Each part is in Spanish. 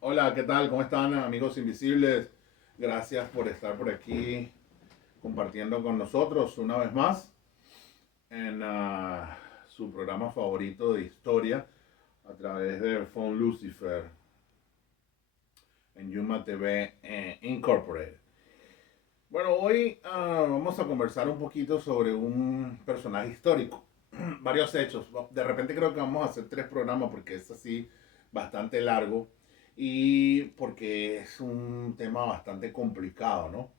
Hola, ¿qué tal? ¿Cómo están, amigos invisibles? Gracias por estar por aquí compartiendo con nosotros una vez más en su programa favorito de historia a través de Phone Lucifer en Yuma TV Incorporated. Bueno, hoy vamos a conversar un poquito sobre un personaje histórico, varios hechos. De repente creo que vamos a hacer tres programas porque es así bastante largo y porque es un tema bastante complicado, ¿no?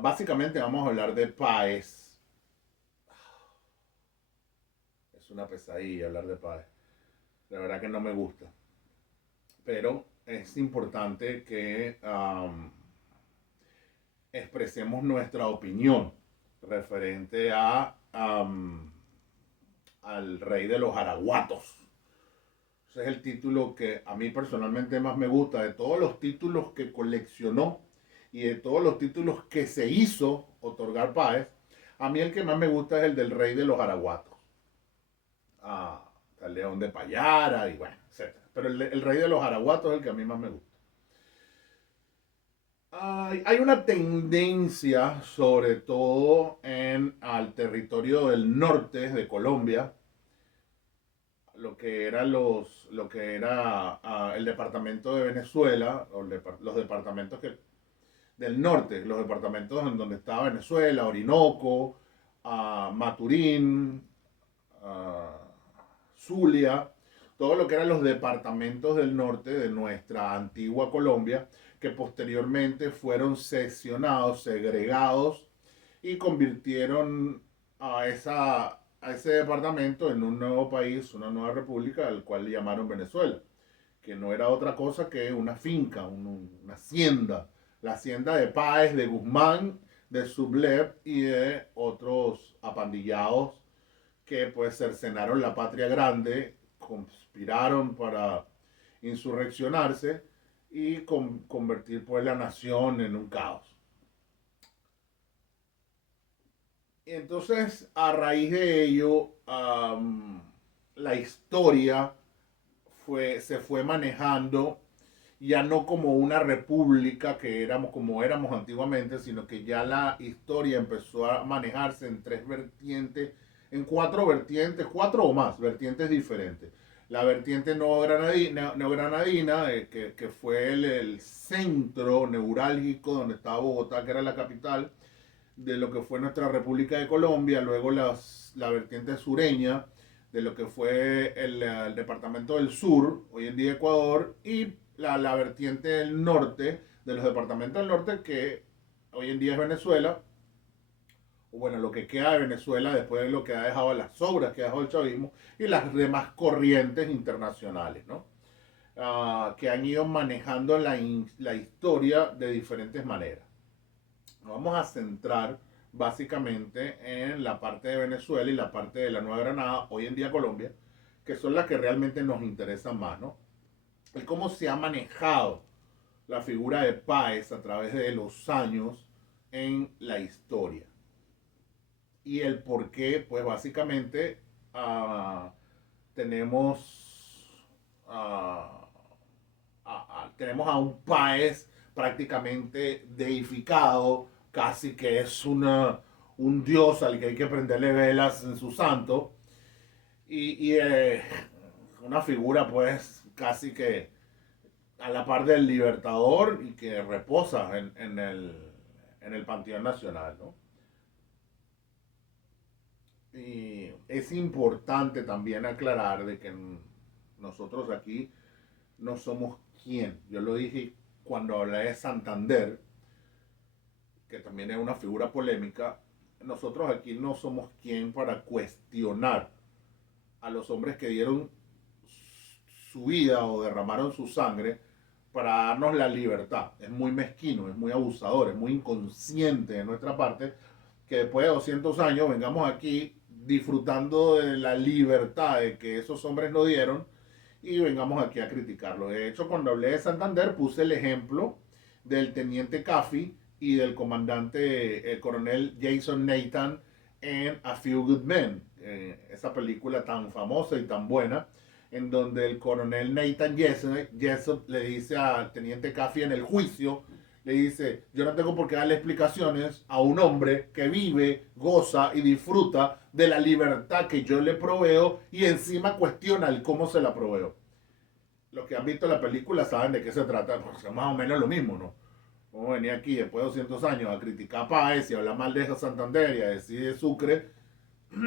Básicamente vamos a hablar de Páez. Es una pesadilla hablar de Páez. La verdad que no me gusta. Pero es importante que expresemos nuestra opinión referente al rey de los araguatos. Ese es el título que a mí personalmente más me gusta de todos los títulos que coleccionó y de todos los títulos que se hizo otorgar Páez. A mí el que más me gusta es el del rey de los araguatos. Ah, el león de Payara y bueno, etcétera. Pero el rey de los araguatos es el que a mí más me gusta. Hay una tendencia, sobre todo en al territorio del norte de Colombia, lo que era el departamento de Venezuela, los departamentos del norte, los departamentos en donde estaba Venezuela, Orinoco, Maturín, uh, Zulia, todo lo que eran los departamentos del norte de nuestra antigua Colombia, que posteriormente fueron seccionados, segregados y convirtieron a ese departamento en un nuevo país, una nueva república, al cual le llamaron Venezuela, que no era otra cosa que una finca, una hacienda, la hacienda de Páez, de Guzmán, de Sublev y de otros apandillados que pues cercenaron la patria grande, conspiraron para insurreccionarse y convertir pues la nación en un caos. Y entonces, a raíz de ello, la historia se fue manejando ya no como una república que éramos como éramos antiguamente, sino que ya la historia empezó a manejarse en tres vertientes, en cuatro vertientes, cuatro o más vertientes diferentes. La vertiente neogranadina que fue el centro neurálgico donde estaba Bogotá, que era la capital de lo que fue nuestra República de Colombia, luego la vertiente sureña de lo que fue el departamento del sur, hoy en día Ecuador, y la vertiente del norte, de los departamentos del norte, que hoy en día es Venezuela, o bueno, lo que queda de Venezuela después de lo que ha dejado las obras que ha dejado el chavismo, y las demás corrientes internacionales, ¿no? Que han ido manejando la historia de diferentes maneras. Nos vamos a centrar básicamente en la parte de Venezuela y la parte de la Nueva Granada, hoy en día Colombia, que son las que realmente nos interesan más, ¿no? El cómo se ha manejado la figura de Páez a través de los años en la historia. Y el por qué, pues básicamente uh, tenemos, uh, tenemos a un Páez prácticamente deificado, casi que es un dios al que hay que prenderle velas en su santo, y una figura pues casi que a la par del Libertador y que reposa en el Panteón Nacional, ¿no? Y es importante también aclarar de que nosotros aquí no somos quién. Yo lo dije cuando hablé de Santander, que también es una figura polémica. Nosotros aquí no somos quién para cuestionar a los hombres que dieron su vida o derramaron su sangre para darnos la libertad. Es muy mezquino, es muy abusador, es muy inconsciente de nuestra parte que después de 200 años vengamos aquí disfrutando de la libertad de que esos hombres nos dieron y vengamos aquí a criticarlo. De hecho, cuando hablé de Santander puse el ejemplo del teniente Caffey y del comandante, el coronel Jason Nathan en A Few Good Men, esa película tan famosa y tan buena, en donde el coronel Nathan Jessup le dice al teniente Caffey en el juicio, le dice, yo no tengo por qué darle explicaciones a un hombre que vive, goza y disfruta de la libertad que yo le proveo y encima cuestiona el cómo se la proveo. Los que han visto la película saben de qué se trata, porque es más o menos lo mismo, ¿no? Vamos a venir aquí después de 200 años a criticar a Páez y a hablar mal de Santander y a decir de Sucre,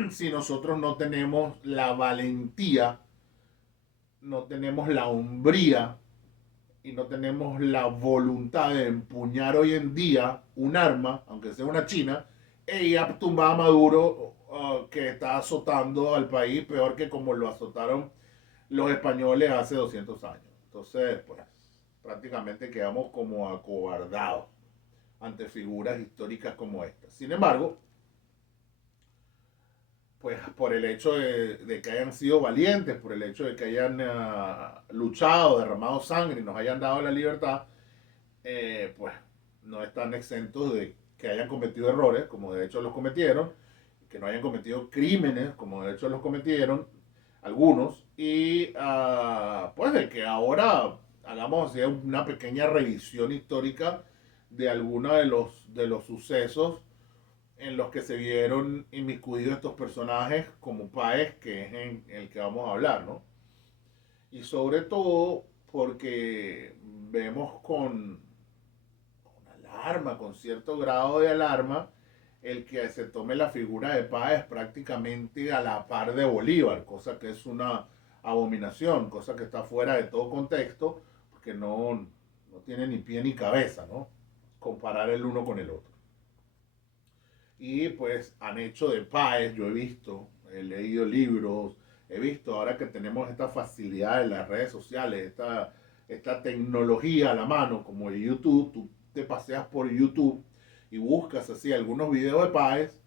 si nosotros no tenemos la valentía, no tenemos la hombría y no tenemos la voluntad de empuñar hoy en día un arma, aunque sea una china, y a tumbar a Maduro, que está azotando al país peor que como lo azotaron los españoles hace 200 años. Entonces, pues, prácticamente quedamos como acobardados ante figuras históricas como esta. Sin embargo, pues por el hecho de que hayan sido valientes, por el hecho de que hayan luchado, derramado sangre y nos hayan dado la libertad, pues no están exentos de que hayan cometido errores, como de hecho los cometieron, que no hayan cometido crímenes, como de hecho los cometieron algunos, y pues de que ahora hagamos así una pequeña revisión histórica de algunos de los sucesos en los que se vieron inmiscuidos estos personajes como Páez, que es en el que vamos a hablar, ¿no? Y sobre todo porque vemos con alarma, con cierto grado de alarma, el que se tome la figura de Páez prácticamente a la par de Bolívar, cosa que es una abominación, cosa que está fuera de todo contexto, porque no tiene ni pie ni cabeza, ¿no? Comparar el uno con el otro. Y pues han hecho de Páez, yo he visto, he leído libros, he visto ahora que tenemos esta facilidad en las redes sociales, esta tecnología a la mano, como el YouTube, tú te paseas por YouTube y buscas así algunos videos de Páez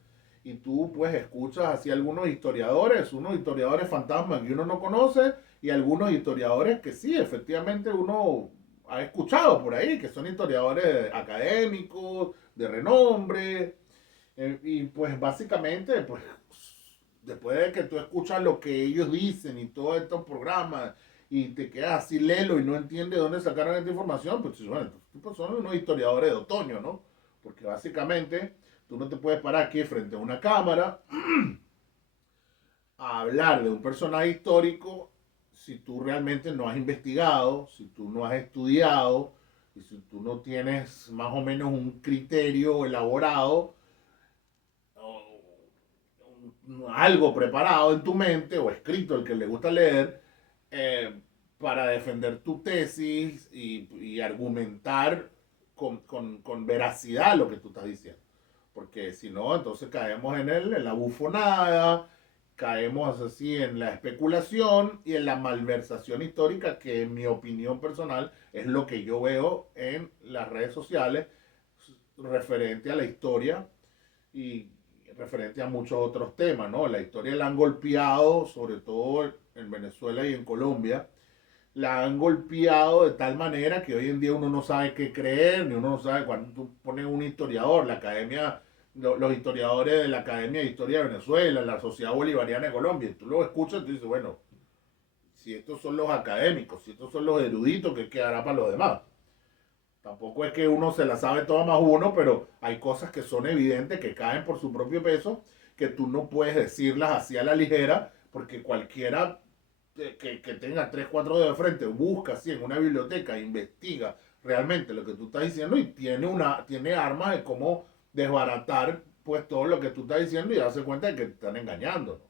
y tú pues escuchas así algunos historiadores, unos historiadores fantasmas que uno no conoce y algunos historiadores que sí, efectivamente uno ha escuchado por ahí, que son historiadores académicos, de renombre, y pues básicamente, pues después de que tú escuchas lo que ellos dicen y todos estos programas y te quedas así lelo y no entiendes dónde sacaron esta información, pues bueno, pues son unos historiadores de otoño, ¿no? Porque básicamente tú no te puedes parar aquí frente a una cámara a hablar de un personaje histórico si tú realmente no has investigado, si tú no has estudiado y si tú no tienes más o menos un criterio elaborado, algo preparado en tu mente o escrito, el que le gusta leer, eh, para defender tu tesis y argumentar con veracidad lo que tú estás diciendo. Porque si no, entonces caemos en la bufonada, caemos así en la especulación y en la malversación histórica, que en mi opinión personal es lo que yo veo en las redes sociales referente a la historia y referente a muchos otros temas, ¿no? La historia la han golpeado, sobre todo en Venezuela y en Colombia, la han golpeado de tal manera que hoy en día uno no sabe qué creer, ni uno no sabe cuando tú pones un historiador, la academia, los historiadores de la Academia de Historia de Venezuela, la Sociedad Bolivariana de Colombia, y tú lo escuchas y tú dices, bueno, si estos son los académicos, si estos son los eruditos, ¿qué quedará para los demás? Tampoco es que uno se la sabe toda más uno, pero hay cosas que son evidentes, que caen por su propio peso, que tú no puedes decirlas así a la ligera, porque cualquiera que tenga 3 4 dedos de frente, busca así en una biblioteca, investiga realmente lo que tú estás diciendo y tiene armas de cómo desbaratar pues todo lo que tú estás diciendo y darse cuenta de que te están engañando, ¿no?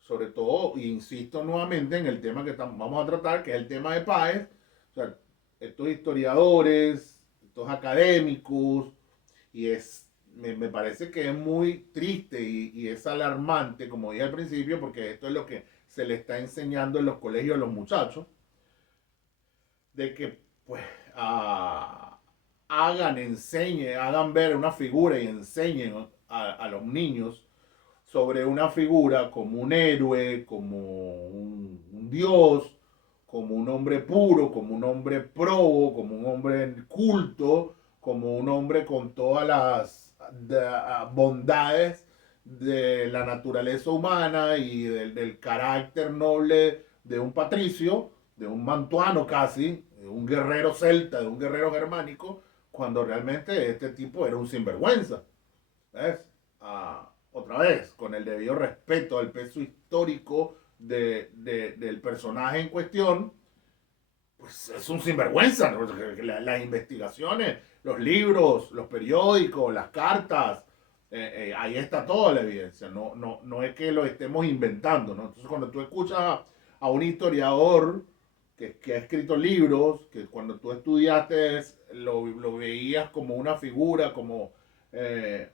Sobre todo, insisto nuevamente en el tema que vamos a tratar, que es el tema de Páez. O sea, estos historiadores, estos académicos, me parece que es muy triste y es alarmante, como dije al principio, porque esto es lo que se le está enseñando en los colegios a los muchachos, de que pues hagan ver una figura y enseñen a los niños sobre una figura como un héroe, como un dios, como un hombre puro, como un hombre probo, como un hombre culto, como un hombre con todas las bondades de la naturaleza humana y del carácter noble de un patricio, de un mantuano casi, de un guerrero celta, de un guerrero germánico, cuando realmente este tipo era un sinvergüenza. ¿Ves? Otra vez, con el debido respeto al peso histórico del personaje en cuestión, pues es un sinvergüenza, ¿no? Las investigaciones, los libros, los periódicos, las cartas, ahí está toda la evidencia, no es que lo estemos inventando, ¿no? Entonces cuando tú escuchas a un historiador que ha escrito libros, que cuando tú estudiaste lo veías como una figura, como eh,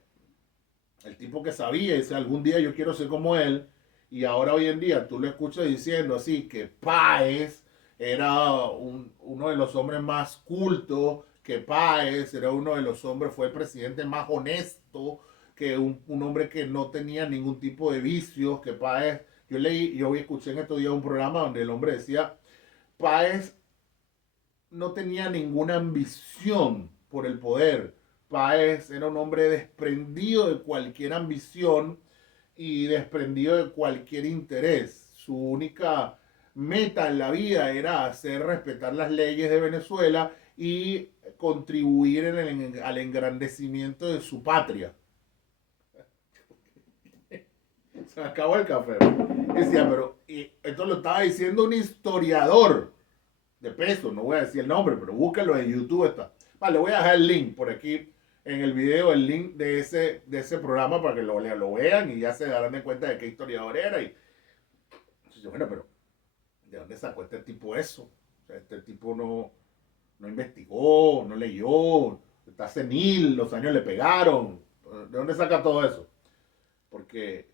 el tipo que sabía y dice, algún día yo quiero ser como él, y ahora hoy en día tú lo escuchas diciendo así, que Páez era uno de los hombres más cultos, que Páez era uno de los hombres, fue el presidente más honesto, que un hombre que no tenía ningún tipo de vicios, que Páez, yo escuché en estos días un programa donde el hombre decía, Páez no tenía ninguna ambición por el poder. Páez era un hombre desprendido de cualquier ambición y desprendido de cualquier interés. Su única meta en la vida era hacer respetar las leyes de Venezuela y contribuir al engrandecimiento de su patria. Se me acabó el café. Decía, pero y esto lo estaba diciendo un historiador de peso, no voy a decir el nombre, pero búsquelo en YouTube está. Vale, voy a dejar el link por aquí en el video, el link de ese programa para que lo vean y ya se darán de cuenta de qué historiador era. Y entonces, bueno, pero ¿de dónde sacó este tipo eso? O sea, este tipo no investigó, no leyó, está senil, los años le pegaron. ¿De dónde saca todo eso? Porque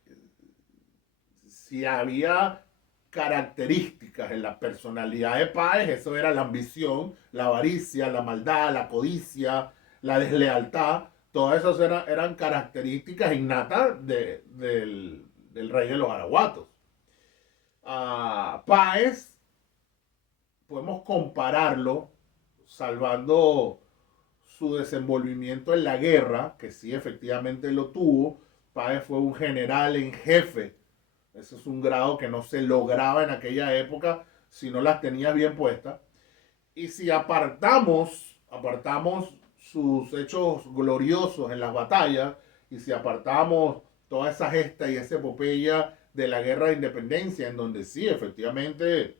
si había características en la personalidad de Páez, eso era la ambición, la avaricia, la maldad, la codicia, la deslealtad, todas esas eran características innatas del rey de los araguatos. Páez, podemos compararlo, salvando su desenvolvimiento en la guerra, que sí efectivamente lo tuvo. Páez fue un general en jefe. Ese es un grado que no se lograba en aquella época si no las tenías bien puestas. Y si apartamos sus hechos gloriosos en las batallas, y si apartamos toda esa gesta y esa epopeya de la guerra de independencia, en donde sí, efectivamente,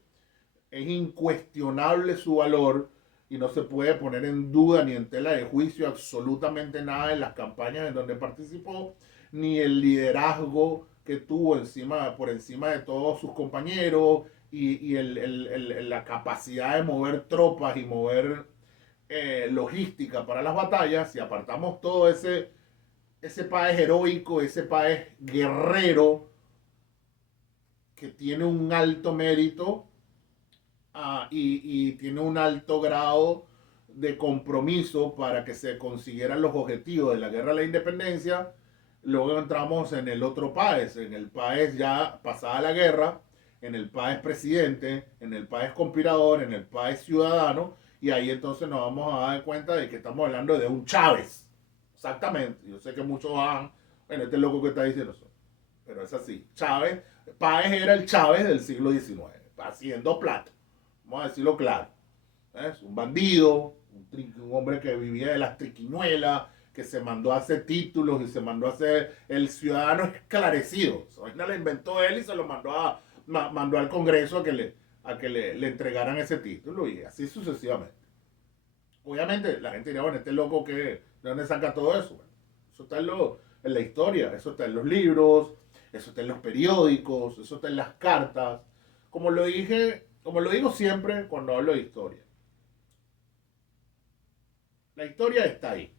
es incuestionable su valor y no se puede poner en duda ni en tela de juicio absolutamente nada en las campañas en donde participó, ni el liderazgo que tuvo por encima de todos sus compañeros y la capacidad de mover tropas y mover logística para las batallas. Si apartamos todo ese país heroico, ese país guerrero que tiene un alto mérito, y tiene un alto grado de compromiso para que se consiguieran los objetivos de la guerra de la independencia. Luego entramos en el otro país, en el país ya pasada la guerra, en el país presidente, en el país conspirador, en el país ciudadano, y ahí entonces nos vamos a dar cuenta de que estamos hablando de un Chávez. Exactamente. Yo sé que muchos van, bueno, este loco que está diciendo eso, pero es así. Chávez, Páez era el Chávez del siglo XIX, haciendo plata. Vamos a decirlo claro. Es un bandido, un hombre que vivía de las triquiñuelas, que se mandó a hacer títulos y se mandó a hacer el ciudadano esclarecido. Esa vaina la inventó él y se lo mandó al Congreso a que le entregaran ese título y así sucesivamente. Obviamente la gente diría, bueno, este loco que, ¿de dónde saca todo eso? Bueno, eso está en la historia, eso está en los libros, eso está en los periódicos, eso está en las cartas. Como lo digo siempre cuando hablo de historia, la historia está ahí.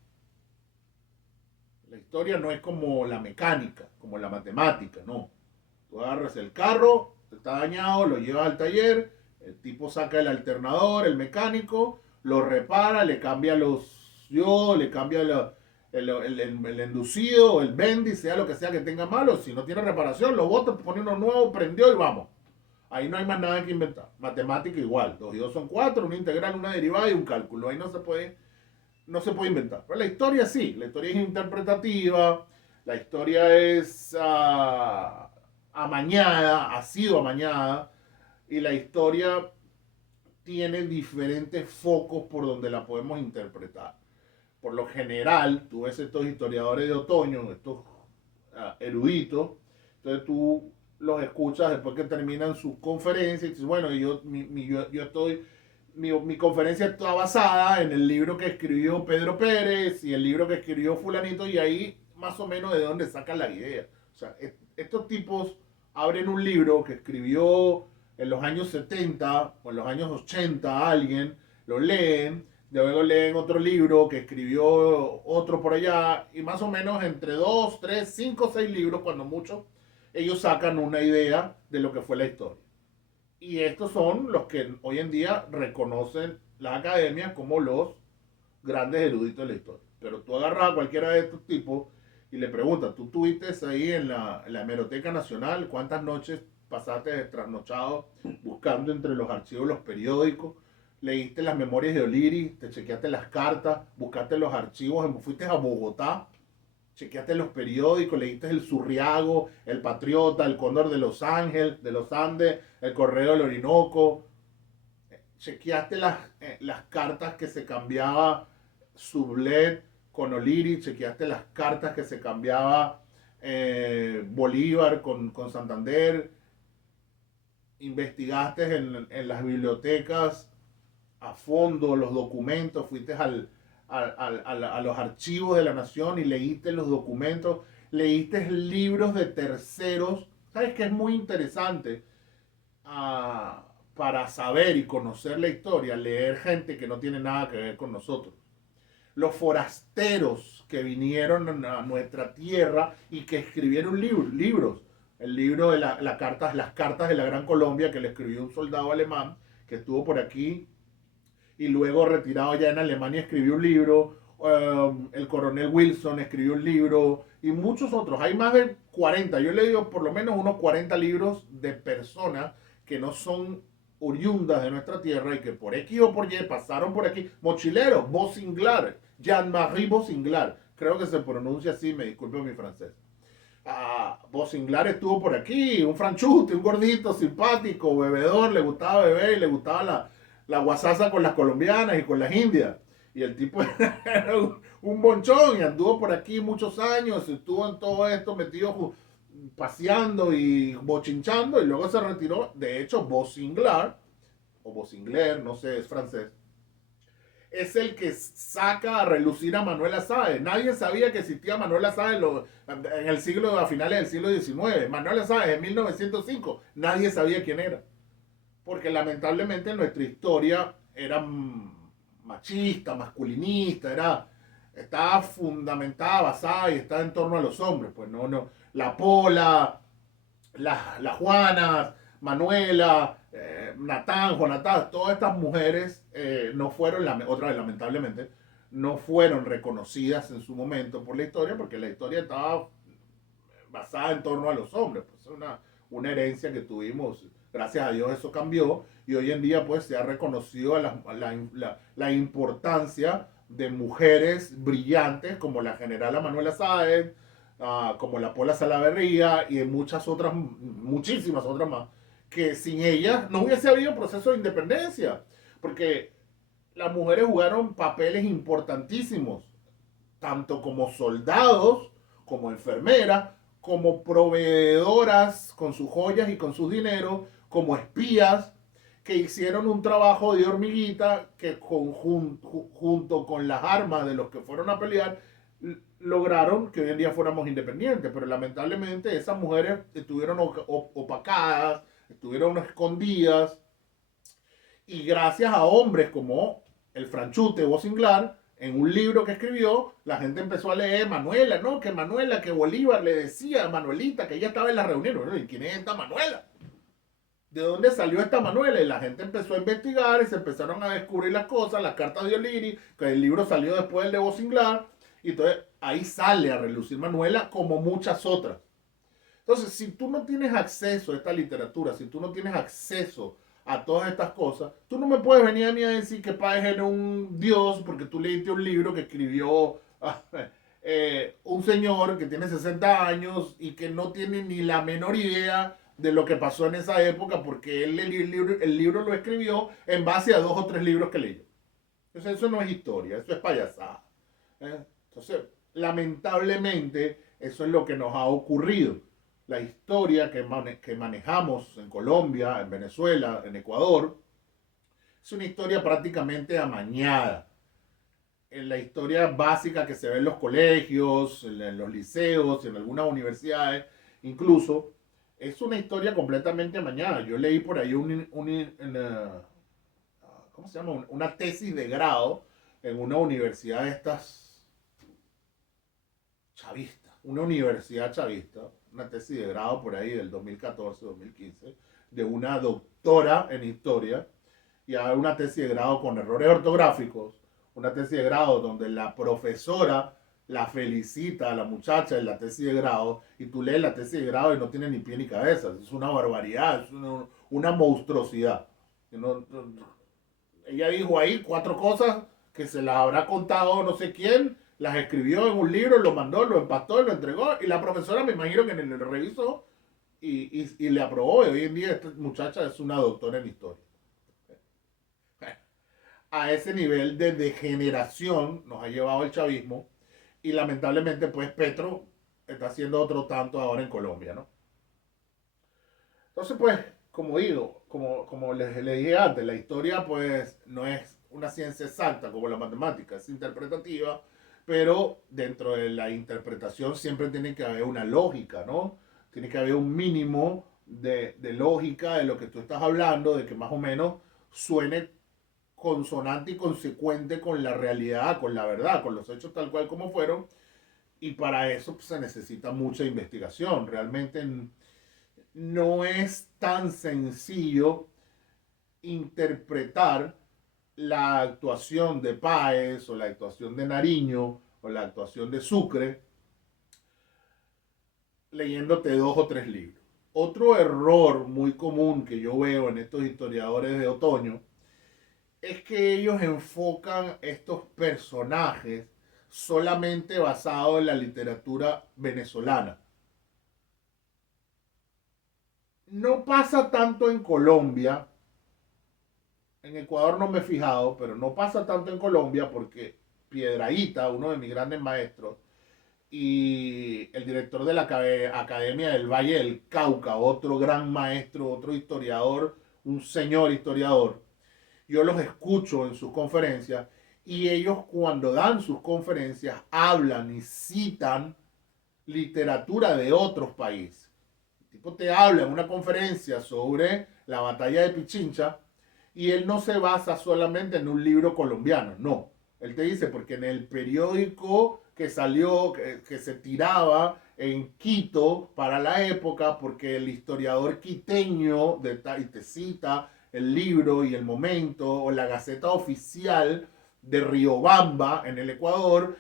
La historia no es como la mecánica, como la matemática, no. Tú agarras el carro, está dañado, lo llevas al taller, el tipo saca el alternador, el mecánico, lo repara, le cambia le cambia el enducido, el bendy, sea lo que sea que tenga malo. Si no tiene reparación, lo bota, pone uno nuevo, prendió y vamos. Ahí no hay más nada que inventar. Matemática igual. 2 y 2 son 4, una integral, una derivada y un cálculo. Ahí no se puede inventar. Pero la historia sí, la historia es interpretativa, La historia es amañada, ha sido amañada, y la historia tiene diferentes focos por donde la podemos interpretar. Por lo general, tú ves estos historiadores de otoño, estos eruditos, entonces tú los escuchas después que terminan sus conferencias y dices, bueno, yo estoy, mi conferencia está basada en el libro que escribió Pedro Pérez y el libro que escribió fulanito, y ahí más o menos de dónde sacan la idea. O sea, estos tipos abren un libro que escribió en los años 70 o en los años 80 alguien, lo leen, luego leen otro libro que escribió otro por allá, y más o menos entre 2, 3, 5, 6 libros, cuando mucho, ellos sacan una idea de lo que fue la historia. Y estos son los que hoy en día reconocen las academias como los grandes eruditos de la historia. Pero tú agarras a cualquiera de estos tipos y le preguntas, tú tuviste ahí en la Hemeroteca Nacional, ¿cuántas noches pasaste trasnochado buscando entre los archivos los periódicos? Leíste las memorias de O'Leary, te chequeaste las cartas, buscaste los archivos, fuiste a Bogotá, chequeaste los periódicos, leíste el Surriago, el Patriota, el Cóndor de Los Ángeles, de los Andes, el Correo del Orinoco, chequeaste las cartas que se cambiaba Sublet con O'Leary, chequeaste las cartas que se cambiaba Bolívar con Santander, investigaste en las bibliotecas a fondo los documentos, fuiste a los archivos de la nación y leíste los documentos, leíste libros de terceros. ¿Sabes qué es muy interesante? Para saber y conocer la historia, leer gente que no tiene nada que ver con nosotros. Los forasteros que vinieron a nuestra tierra y que escribieron libros. El libro de las cartas de la Gran Colombia, que le escribió un soldado alemán que estuvo por aquí y luego retirado ya en Alemania escribió un libro. El coronel Wilson escribió un libro y muchos otros. Hay más de 40. Yo he leído por lo menos unos 40 libros de personas que no son oriundas de nuestra tierra y que por X o por Y pasaron por aquí. Mochileros, Bossinglar, Jean-Marie Bossinglar. Creo que se pronuncia así, me disculpe mi francés. Bossinglar estuvo por aquí, un franchute, un gordito, simpático, bebedor, le gustaba beber y le gustaba la guasaza con las colombianas y con las indias. Y el tipo era un bonchón y anduvo por aquí muchos años, estuvo en todo esto metido paseando y bochinchando y luego se retiró. De hecho, Bossinglar, o Bossingler, no sé, es francés, es el que saca a relucir a Manuel Azáez. Nadie sabía que existía Manuel Azáez en el siglo, a finales del siglo XIX. Manuel Azáez en 1905, nadie sabía quién era. Porque lamentablemente nuestra historia era machista, masculinista, estaba fundamentada, basada y estaba en torno a los hombres. Pues no, la Pola, la Juana, Manuela, Natán, Jonatán, todas estas mujeres no fueron, otra vez lamentablemente, no fueron reconocidas en su momento por la historia, porque la historia estaba basada en torno a los hombres. Pues una herencia que tuvimos, gracias a Dios eso cambió, y hoy en día pues se ha reconocido la importancia de mujeres brillantes como la generala Manuela Sáenz, como la Pola Salaverría y muchas otras, muchísimas otras más, que sin ellas no hubiese habido proceso de independencia, porque las mujeres jugaron papeles importantísimos, tanto como soldados, como enfermeras, como proveedoras con sus joyas y con sus dineros, como espías, que hicieron un trabajo de hormiguita que junto con las armas de los que fueron a pelear, lograron que hoy en día fuéramos independientes. Pero lamentablemente esas mujeres estuvieron opacadas, estuvieron escondidas, y gracias a hombres como el franchute Bossinglar, en un libro que escribió, la gente empezó a leer Manuela, ¿no? Que Manuela, que Bolívar le decía a Manuelita que ella estaba en la reunión. ¿No? ¿Y quién es esta Manuela? ¿De dónde salió esta Manuela? Y la gente empezó a investigar y se empezaron a descubrir las cosas, las cartas de O'Leary, que el libro salió después del de Bossinglar, y entonces ahí sale a relucir Manuela como muchas otras. Entonces, si tú no tienes acceso a esta literatura, si tú no tienes acceso a todas estas cosas, tú no me puedes venir a mí a decir que Páez era un dios porque tú leíste un libro que escribió un señor que tiene 60 años y que no tiene ni la menor idea de lo que pasó en esa época porque él el libro lo escribió en base a 2 o 3 libros que leyó. Entonces eso no es historia, eso es payasada. Entonces, lamentablemente, eso es lo que nos ha ocurrido. La historia que manejamos en Colombia, en Venezuela, en Ecuador, es una historia prácticamente amañada. En la historia básica que se ve en los colegios, en los liceos, en algunas universidades, incluso, es una historia completamente amañada. Yo leí por ahí ¿cómo se llama? Una tesis de grado en una universidad de estas chavista, una universidad chavista, una tesis de grado por ahí del 2014-2015, de una doctora en historia, y hay una tesis de grado con errores ortográficos, una tesis de grado donde la profesora la felicita a la muchacha en la tesis de grado, y tú lees la tesis de grado y no tiene ni pie ni cabeza, es una barbaridad, es una monstruosidad. Ella dijo ahí 4 cosas que se las habrá contado no sé quién, las escribió en un libro, lo mandó, lo empastó, lo entregó, y la profesora me imagino que lo revisó y le aprobó, y hoy en día esta muchacha es una doctora en historia. A ese nivel de degeneración nos ha llevado el chavismo, y lamentablemente pues Petro está haciendo otro tanto ahora en Colombia, ¿no? Entonces pues, como digo, como les dije antes, la historia pues no es una ciencia exacta como la matemática, es interpretativa, pero dentro de la interpretación siempre tiene que haber una lógica, ¿no? Tiene que haber un mínimo de lógica de lo que tú estás hablando, de que más o menos suene consonante y consecuente con la realidad, con la verdad, con los hechos tal cual como fueron, y para eso pues, se necesita mucha investigación. Realmente no es tan sencillo interpretar la actuación de Páez o la actuación de Nariño o la actuación de Sucre leyéndote 2 o 3 libros. Otro error muy común que yo veo en estos historiadores de otoño es que ellos enfocan estos personajes solamente basados en la literatura venezolana. No pasa tanto en Colombia. En Ecuador no me he fijado, pero no pasa tanto en Colombia porque Piedrahíta, uno de mis grandes maestros, y el director de la Academia del Valle del Cauca, otro gran maestro, otro historiador, un señor historiador, yo los escucho en sus conferencias, y ellos cuando dan sus conferencias hablan y citan literatura de otros países. El tipo te habla en una conferencia sobre la batalla de Pichincha y él no se basa solamente en un libro colombiano, no. Él te dice, porque en el periódico que salió, que se tiraba en Quito para la época, porque el historiador quiteño, y te cita el libro y el momento, o la Gaceta Oficial de Riobamba, en el Ecuador,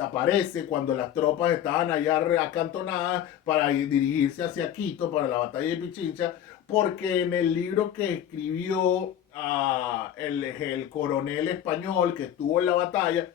aparece cuando las tropas estaban allá acantonadas para dirigirse hacia Quito para la batalla de Pichincha, porque en el libro que escribió el coronel español que estuvo en la batalla,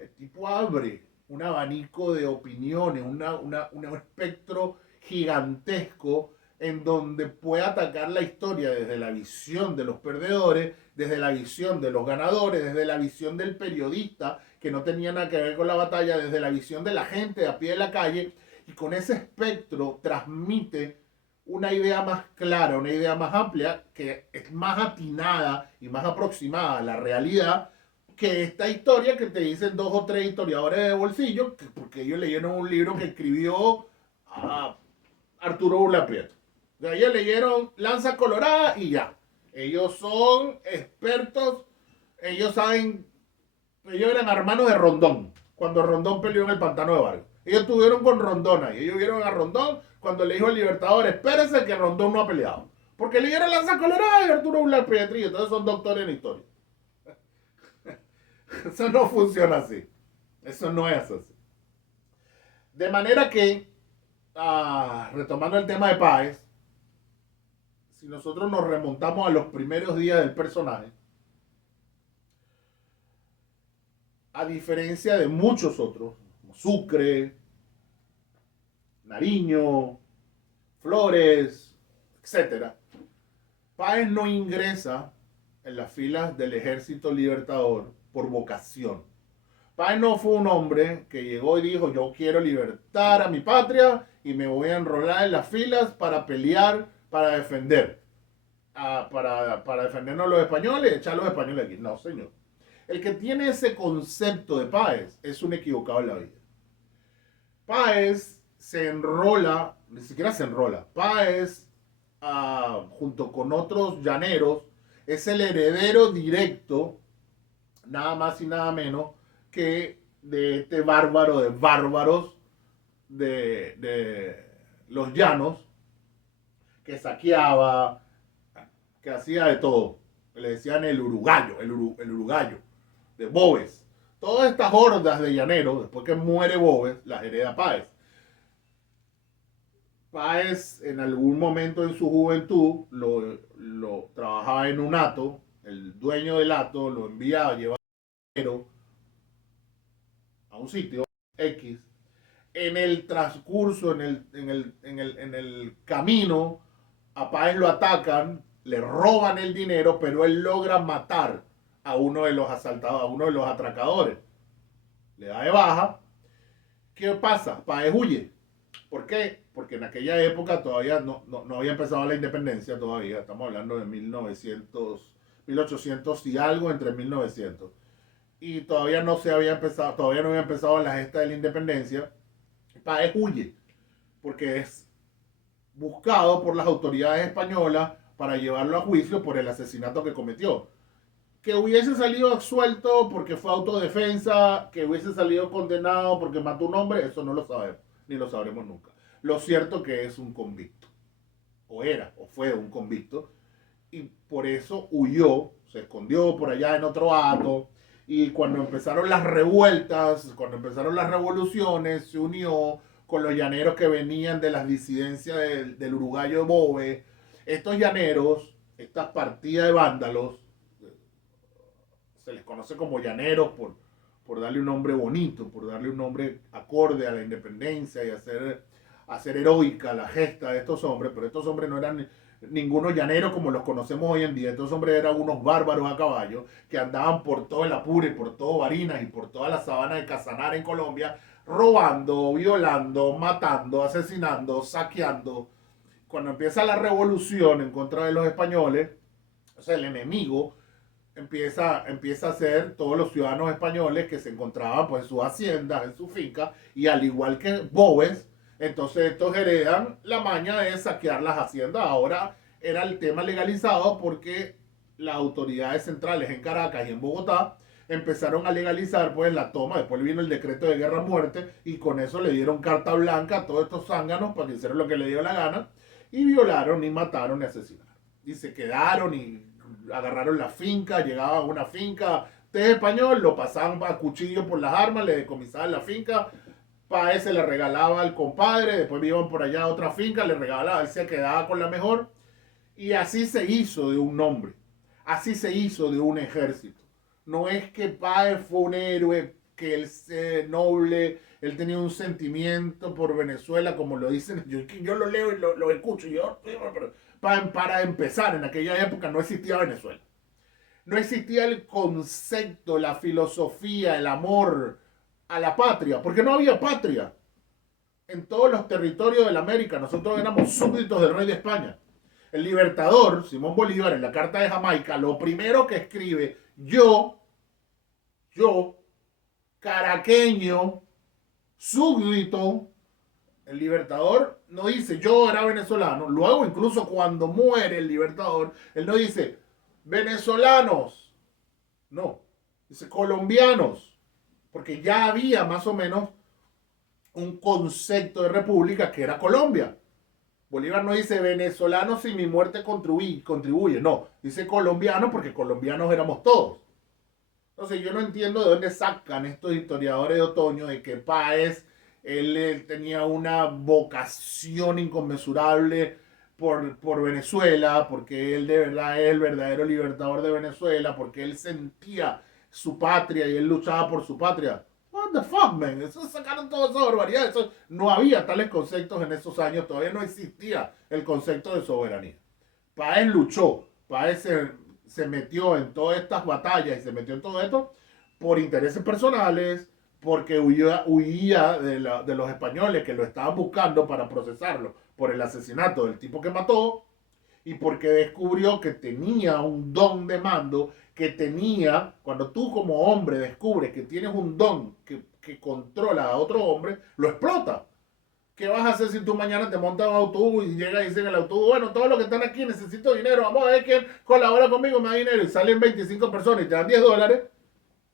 el tipo abre un abanico de opiniones, un espectro gigantesco en donde puede atacar la historia desde la visión de los perdedores, desde la visión de los ganadores, desde la visión del periodista que no tenía nada que ver con la batalla, desde la visión de la gente a pie de la calle, y con ese espectro transmite una idea más clara, una idea más amplia, que es más atinada y más aproximada a la realidad que esta historia que te dicen 2 o 3 historiadores de bolsillo, porque ellos leyeron un libro que escribió Arturo Burla Prieto. O sea, ellos leyeron Lanza Colorada y ya. Ellos son expertos, ellos saben, ellos eran hermanos de Rondón, cuando Rondón peleó en el pantano de Vargas. Ellos estuvieron con Rondón ahí, ellos vieron a Rondón cuando le dijo al Libertador, espérese que Rondón no ha peleado. Porque leyeron Lanza Colorada y Arturo Burla Prieto, entonces son doctores en historia. Eso no funciona así. Eso no es así. De manera que, retomando el tema de Páez, si nosotros nos remontamos a los primeros días del personaje, a diferencia de muchos otros, como Sucre, Nariño, Flores, etcétera. Páez no ingresa en las filas del Ejército Libertador por vocación. Páez no fue un hombre que llegó y dijo, yo quiero libertar a mi patria y me voy a enrolar en las filas para pelear, para defender. Para defendernos los españoles, echar a los españoles aquí. No, señor. El que tiene ese concepto de Páez es un equivocado en la vida. Páez se enrola, ni siquiera se enrola. Páez, junto con otros llaneros, es el heredero directo, nada más y nada menos, que de este bárbaro de bárbaros de los llanos, que saqueaba, que hacía de todo. Le decían el uruguayo, el uruguayo, de Boves. Todas estas hordas de llaneros, después que muere Boves, las hereda Páez. Páez en algún momento en su juventud lo trabajaba en un hato, el dueño del hato lo enviaba, llevaba dinero a un sitio X. En el transcurso, en el camino, a Páez lo atacan, le roban el dinero, pero él logra matar a uno de los asaltados, a uno de los atracadores. Le da de baja. ¿Qué pasa? Páez huye. ¿Por qué? Porque en aquella época todavía no había empezado la independencia todavía. Estamos hablando de 1900, 1800 y algo, entre 1900. Y todavía no había empezado la gesta de la independencia. Páez huye porque es buscado por las autoridades españolas para llevarlo a juicio por el asesinato que cometió. Que hubiese salido absuelto porque fue autodefensa, que hubiese salido condenado porque mató un hombre, eso no lo sabemos, ni lo sabremos nunca. Lo cierto que es un convicto, o era, o fue un convicto, y por eso huyó, se escondió por allá en otro hato, y cuando empezaron las revueltas, cuando empezaron las revoluciones, se unió con los llaneros que venían de las disidencias del uruguayo Bove. Estos llaneros, estas partidas de vándalos, se les conoce como llaneros por darle un nombre bonito, por darle un nombre acorde a la independencia y hacer heroica la gesta de estos hombres, pero estos hombres no eran ningunos llaneros como los conocemos hoy en día. Estos hombres eran unos bárbaros a caballo que andaban por todo el Apure, por todo Barinas y por toda la sabana de Casanare en Colombia, robando, violando, matando, asesinando, saqueando. Cuando empieza la revolución en contra de los españoles, o sea, el enemigo empieza a ser todos los ciudadanos españoles que se encontraban pues, en sus haciendas, en sus fincas, y al igual que Boves, entonces estos heredan la maña de saquear las haciendas. Ahora era el tema legalizado porque las autoridades centrales en Caracas y en Bogotá empezaron a legalizar pues la toma. Después vino el decreto de guerra-muerte y con eso le dieron carta blanca a todos estos zánganos para que hicieran lo que le dio la gana y violaron y mataron y asesinaron. Y se quedaron y agarraron la finca, llegaban a una finca, usted es español, lo pasaban a cuchillo por las armas, le decomisaban la finca, Páez se le regalaba al compadre, después iban por allá a otra finca, le regalaba, él se quedaba con la mejor, y así se hizo de un hombre, así se hizo de un ejército. No es que Páez fue un héroe, que él es noble, él tenía un sentimiento por Venezuela, como lo dicen, yo lo leo y lo escucho, y yo, para empezar, en aquella época no existía Venezuela. No existía el concepto, la filosofía, el amor a la patria, porque no había patria. En todos los territorios de la América, nosotros éramos súbditos del rey de España. El libertador, Simón Bolívar, en la Carta de Jamaica, lo primero que escribe, yo, caraqueño, súbdito, el libertador no dice yo era venezolano. Luego, incluso cuando muere el libertador, él no dice venezolanos. No, dice colombianos. Porque ya había más o menos un concepto de república que era Colombia. Bolívar no dice venezolanos si mi muerte contribuye. No, dice colombianos porque colombianos éramos todos. Entonces yo no entiendo de dónde sacan estos historiadores de otoño de que Páez él tenía una vocación inconmensurable por Venezuela, porque él de verdad es el verdadero libertador de Venezuela, porque él sentía su patria y él luchaba por su patria. What? what the fuck, man. Eso sacaron toda esa barbaridad. Eso, no había tales conceptos en esos años. Todavía no existía el concepto de soberanía. Páez luchó. Páez se metió en todas estas batallas y se metió en todo esto por intereses personales, porque huía de los españoles que lo estaban buscando para procesarlo por el asesinato del tipo que mató, y porque descubrió que tenía un don de mando, que tenía, cuando tú como hombre descubres que tienes un don que controla a otro hombre, lo explota. ¿Qué vas a hacer si tú mañana te montas en un autobús y llega y dice en el autobús, bueno, todos los que están aquí necesito dinero, vamos a ver quién colabora conmigo, me da dinero, y salen 25 personas y te dan $10,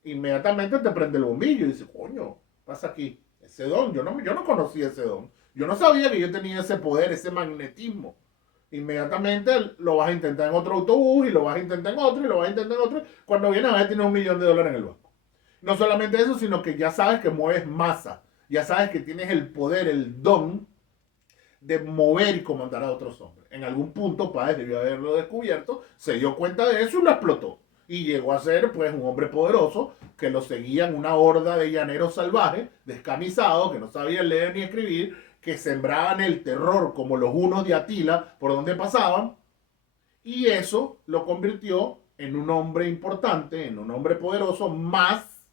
inmediatamente te prende el bombillo y dices, coño, pasa aquí, ese don, yo no conocía ese don, yo no sabía que yo tenía ese poder, ese magnetismo. Inmediatamente lo vas a intentar en otro autobús y lo vas a intentar en otro y lo vas a intentar en otro. Cuando vienes a ver tienes $1.000.000 en el banco. No solamente eso, sino que ya sabes que mueves masa, ya sabes que tienes el poder, el don de mover y comandar a otros hombres. En algún punto Páez debió haberlo descubierto, se dio cuenta de eso y lo explotó. Y llegó a ser pues un hombre poderoso que lo seguían una horda de llaneros salvajes, descamisados, que no sabían leer ni escribir, que sembraban el terror como los hunos de Atila por donde pasaban. Y eso lo convirtió en un hombre importante, en un hombre poderoso, más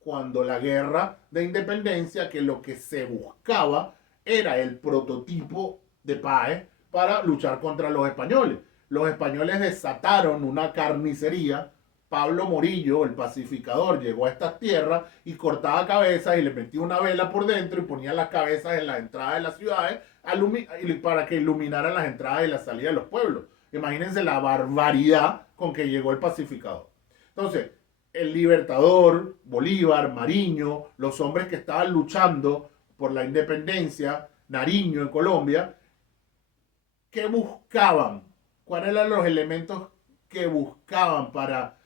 cuando la guerra de independencia, que lo que se buscaba era el prototipo de Páez para luchar contra los españoles. Los españoles desataron una carnicería. Pablo Morillo, el pacificador, llegó a estas tierras y cortaba cabezas y le metía una vela por dentro y ponía las cabezas en las entradas de las ciudades para que iluminaran las entradas y las salidas de los pueblos. Imagínense la barbaridad con que llegó el pacificador. Entonces, el Libertador, Bolívar, Mariño, los hombres que estaban luchando por la independencia, Nariño en Colombia, ¿qué buscaban? ¿Cuáles eran los elementos que buscaban para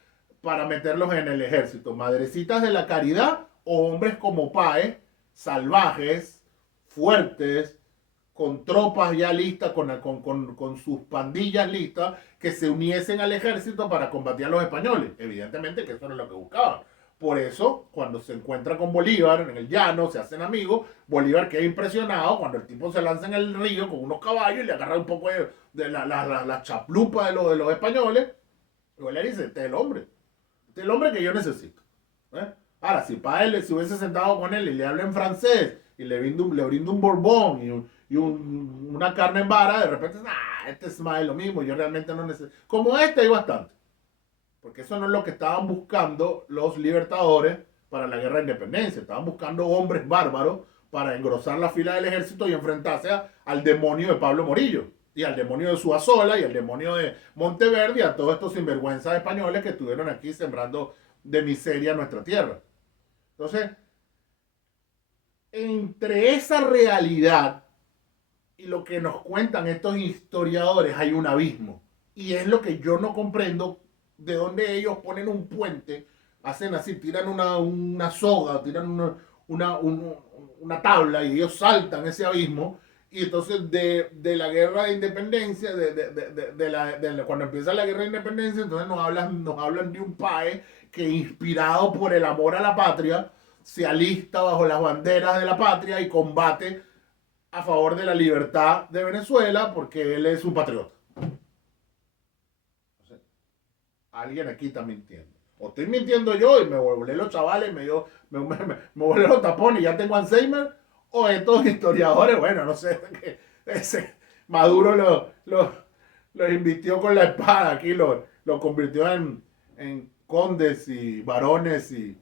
meterlos en el ejército? ¿Madrecitas de la caridad o hombres como Páez, salvajes, fuertes, con tropas ya listas, con sus pandillas listas, que se uniesen al ejército para combatir a los españoles? Evidentemente que eso no es lo que buscaban. Por eso, cuando se encuentra con Bolívar en el llano, se hacen amigos, Bolívar queda impresionado cuando el tipo se lanza en el río con unos caballos y le agarra un poco de la chaplupa de los españoles. Y Bolívar dice, este es el hombre que yo necesito. ¿Eh? Ahora, si Páez se hubiese sentado con él y le habla en francés y le brinda un borbón una carne en vara, de repente, este es más de lo mismo, yo realmente no necesito. Como este hay bastante. Porque eso no es lo que estaban buscando los libertadores para la guerra de independencia. Estaban buscando hombres bárbaros para engrosar la fila del ejército y enfrentarse al demonio de Pablo Morillo, y al demonio de Zuazola, y al demonio de Monteverde, y a todos estos sinvergüenzas españoles que estuvieron aquí sembrando de miseria nuestra tierra. Entonces, entre esa realidad y lo que nos cuentan estos historiadores hay un abismo. Y es lo que yo no comprendo, de dónde ellos ponen un puente, hacen así, tiran una soga, tiran una tabla y ellos saltan ese abismo. Y entonces de la guerra de independencia, cuando empieza la guerra de independencia, entonces nos hablan de un Páez que, inspirado por el amor a la patria, se alista bajo las banderas de la patria y combate a favor de la libertad de Venezuela porque él es un patriota. Entonces, alguien aquí está mintiendo. O estoy mintiendo yo y me volé los chavales, me volé los tapones y ya tengo Alzheimer, o estos historiadores, bueno, no sé, Maduro los invirtió con la espada, aquí lo convirtió en condes y varones y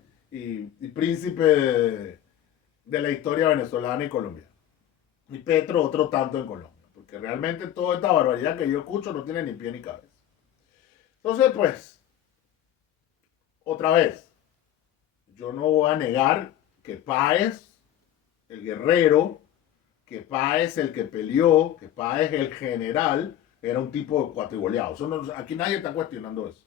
príncipes de la historia venezolana y colombiana. Y Petro otro tanto en Colombia, porque realmente toda esta barbaridad que yo escucho no tiene ni pie ni cabeza. Entonces, pues, otra vez, yo no voy a negar que Páez, el guerrero, que Páez el que peleó, que Páez el general, era un tipo cuatriboleado. Aquí nadie está cuestionando eso.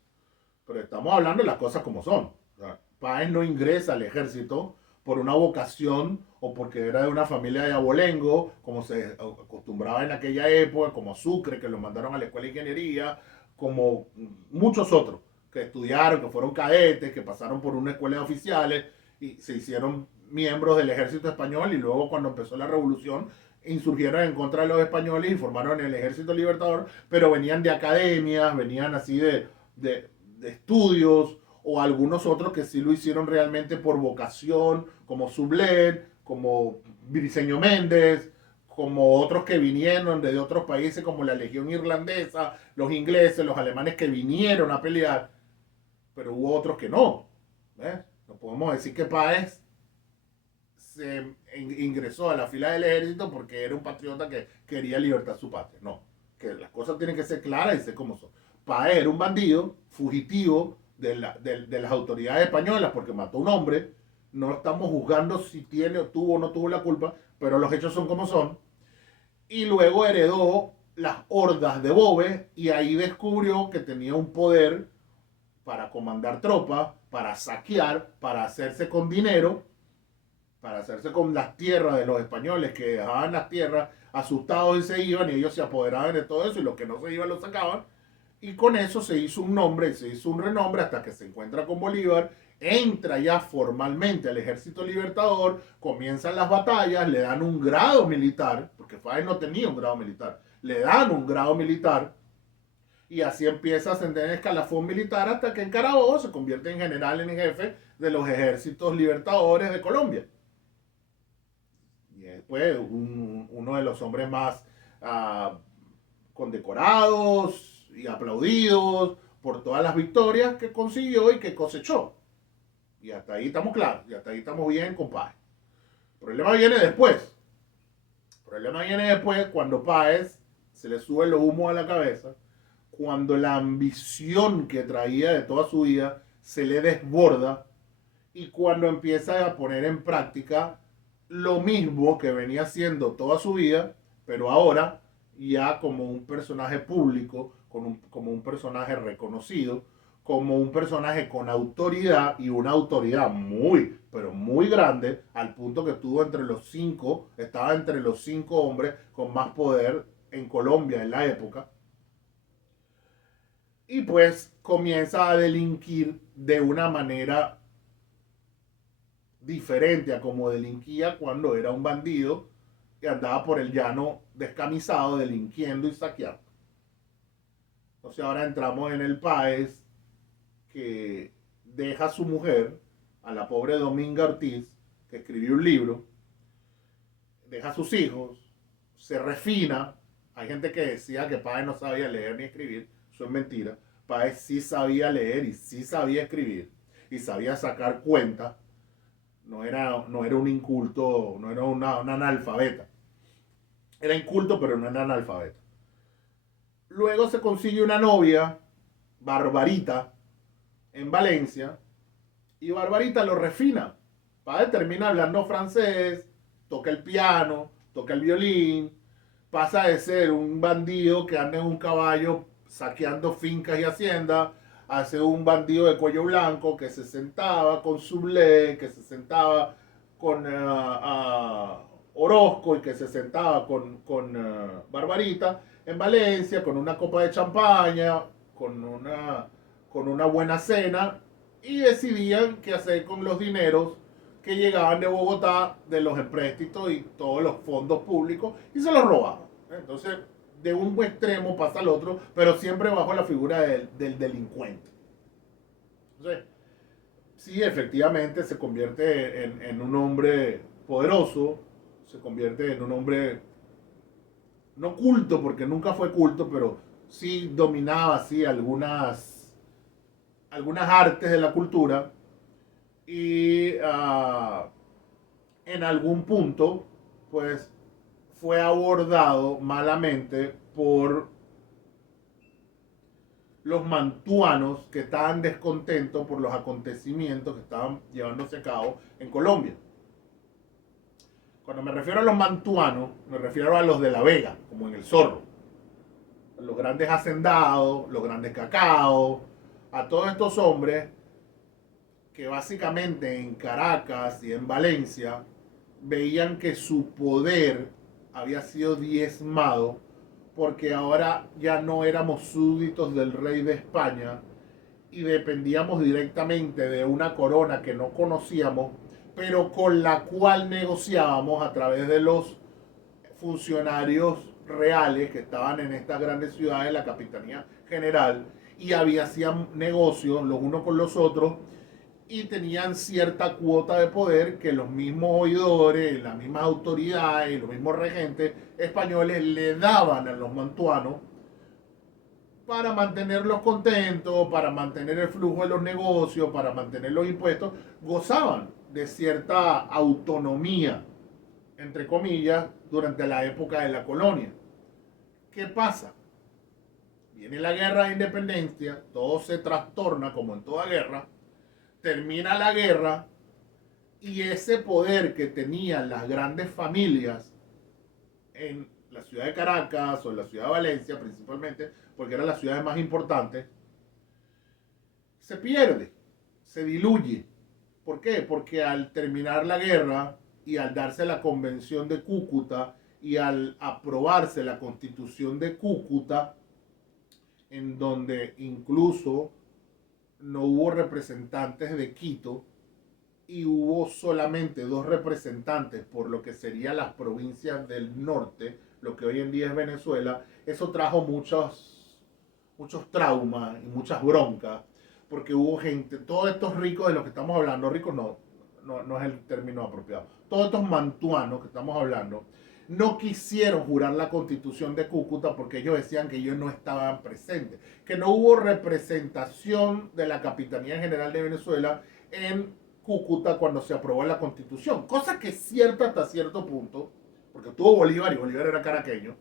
Pero estamos hablando de las cosas como son. O sea, Páez no ingresa al ejército por una vocación o porque era de una familia de abolengo, como se acostumbraba en aquella época, como Sucre, que lo mandaron a la escuela de ingeniería, como muchos otros que estudiaron, que fueron cadetes, que pasaron por una escuela de oficiales y se hicieron miembros del ejército español y luego cuando empezó la revolución insurgieron en contra de los españoles y formaron el ejército libertador, pero venían de academias, venían así de estudios, o algunos otros que sí lo hicieron realmente por vocación, como Sublet, como Briceño Méndez, como otros que vinieron de otros países como la Legión Irlandesa, los ingleses, los alemanes que vinieron a pelear, pero hubo otros que no. ¿Ves? No podemos decir que Páez se ingresó a la fila del ejército porque era un patriota que quería libertar su patria. No, que las cosas tienen que ser claras y ser como son. Páez era un bandido, fugitivo de las autoridades españolas porque mató a un hombre. No estamos juzgando si tiene, tuvo o no tuvo la culpa, pero los hechos son como son. Y luego heredó las hordas de Boves y ahí descubrió que tenía un poder para comandar tropas, para saquear, para hacerse con dinero, para hacerse con las tierras de los españoles que dejaban las tierras asustados y se iban y ellos se apoderaban de todo eso y los que no se iban los sacaban. Y con eso se hizo un nombre, se hizo un renombre hasta que se encuentra con Bolívar, entra ya formalmente al ejército libertador, comienzan las batallas, le dan un grado militar, porque Páez no tenía un grado militar, le dan un grado militar y así empieza a ascender en escalafón militar hasta que en Carabobo se convierte en general en jefe de los ejércitos libertadores de Colombia. Y después uno de los hombres más uh, condecorados y aplaudidos por todas las victorias que consiguió y que cosechó. Y hasta ahí estamos claros, y hasta ahí estamos bien, compadre. El problema viene después. El problema viene después cuando Páez se le sube los humos a la cabeza, cuando la ambición que traía de toda su vida se le desborda y cuando empieza a poner en práctica lo mismo que venía haciendo toda su vida, pero ahora ya como un personaje público, como un personaje reconocido, como un personaje con autoridad y una autoridad muy, pero muy grande, al punto que estuvo entre los cinco, estaba entre los 5 hombres con más poder en Colombia en la época. Y pues comienza a delinquir de una manera diferente a como delinquía cuando era un bandido que andaba por el llano descamisado, delinquiendo y saqueando. Entonces ahora entramos en el Páez que deja a su mujer, a la pobre Dominga Ortiz, que escribió un libro, deja a sus hijos, se refina. Hay gente que decía que Páez no sabía leer ni escribir, eso es mentira. Páez sí sabía leer y sí sabía escribir y sabía sacar cuentas. No era un inculto, no era una analfabeta. Era inculto, pero no era analfabeta. Luego se consigue una novia, Barbarita, en Valencia, y Barbarita lo refina. Padre termina hablando francés, toca el piano, toca el violín, pasa de ser un bandido que anda en un caballo saqueando fincas y haciendas, a ser un bandido de cuello blanco que se sentaba con Sublé, que se sentaba con Orozco y que se sentaba con Barbarita en Valencia, con una copa de champaña, con una buena cena, y decidían qué hacer con los dineros que llegaban de Bogotá, de los empréstitos y todos los fondos públicos, y se los robaban. Entonces, de un extremo pasa al otro, pero siempre bajo la figura del delincuente. Entonces, sí, efectivamente se convierte en un hombre poderoso, se convierte en un hombre no culto, porque nunca fue culto, pero sí dominaba sí, algunas artes de la cultura y en algún punto, pues, fue abordado malamente por los mantuanos que estaban descontentos por los acontecimientos que estaban llevándose a cabo en Colombia. Cuando me refiero a los mantuanos, me refiero a los de La Vega, como en El Zorro. Los grandes hacendados, los grandes cacaos, a todos estos hombres que básicamente en Caracas y en Valencia veían que su poder había sido diezmado porque ahora ya no éramos súbditos del rey de España y dependíamos directamente de una corona que no conocíamos, pero con la cual negociábamos a través de los funcionarios reales que estaban en estas grandes ciudades, la Capitanía General, y hacían negocios los unos con los otros y tenían cierta cuota de poder que los mismos oidores, las mismas autoridades, los mismos regentes españoles le daban a los mantuanos para mantenerlos contentos, para mantener el flujo de los negocios, para mantener los impuestos, gozaban de cierta autonomía, entre comillas, durante la época de la colonia. ¿Qué pasa? Viene la guerra de independencia, todo se trastorna como en toda guerra, termina la guerra y ese poder que tenían las grandes familias en la ciudad de Caracas o en la ciudad de Valencia principalmente, porque eran las ciudades más importantes, se pierde, se diluye. ¿Por qué? Porque al terminar la guerra y al darse la convención de Cúcuta y al aprobarse la constitución de Cúcuta, en donde incluso no hubo representantes de Quito y hubo solamente 2 representantes por lo que serían las provincias del norte, lo que hoy en día es Venezuela, eso trajo muchos traumas y muchas broncas, porque hubo gente, todos estos ricos de los que estamos hablando, ricos no es el término apropiado, todos estos mantuanos que estamos hablando, no quisieron jurar la constitución de Cúcuta porque ellos decían que ellos no estaban presentes, que no hubo representación de la Capitanía General de Venezuela en Cúcuta cuando se aprobó la constitución, cosa que es cierta hasta cierto punto, porque tuvo Bolívar y Bolívar era caraqueño,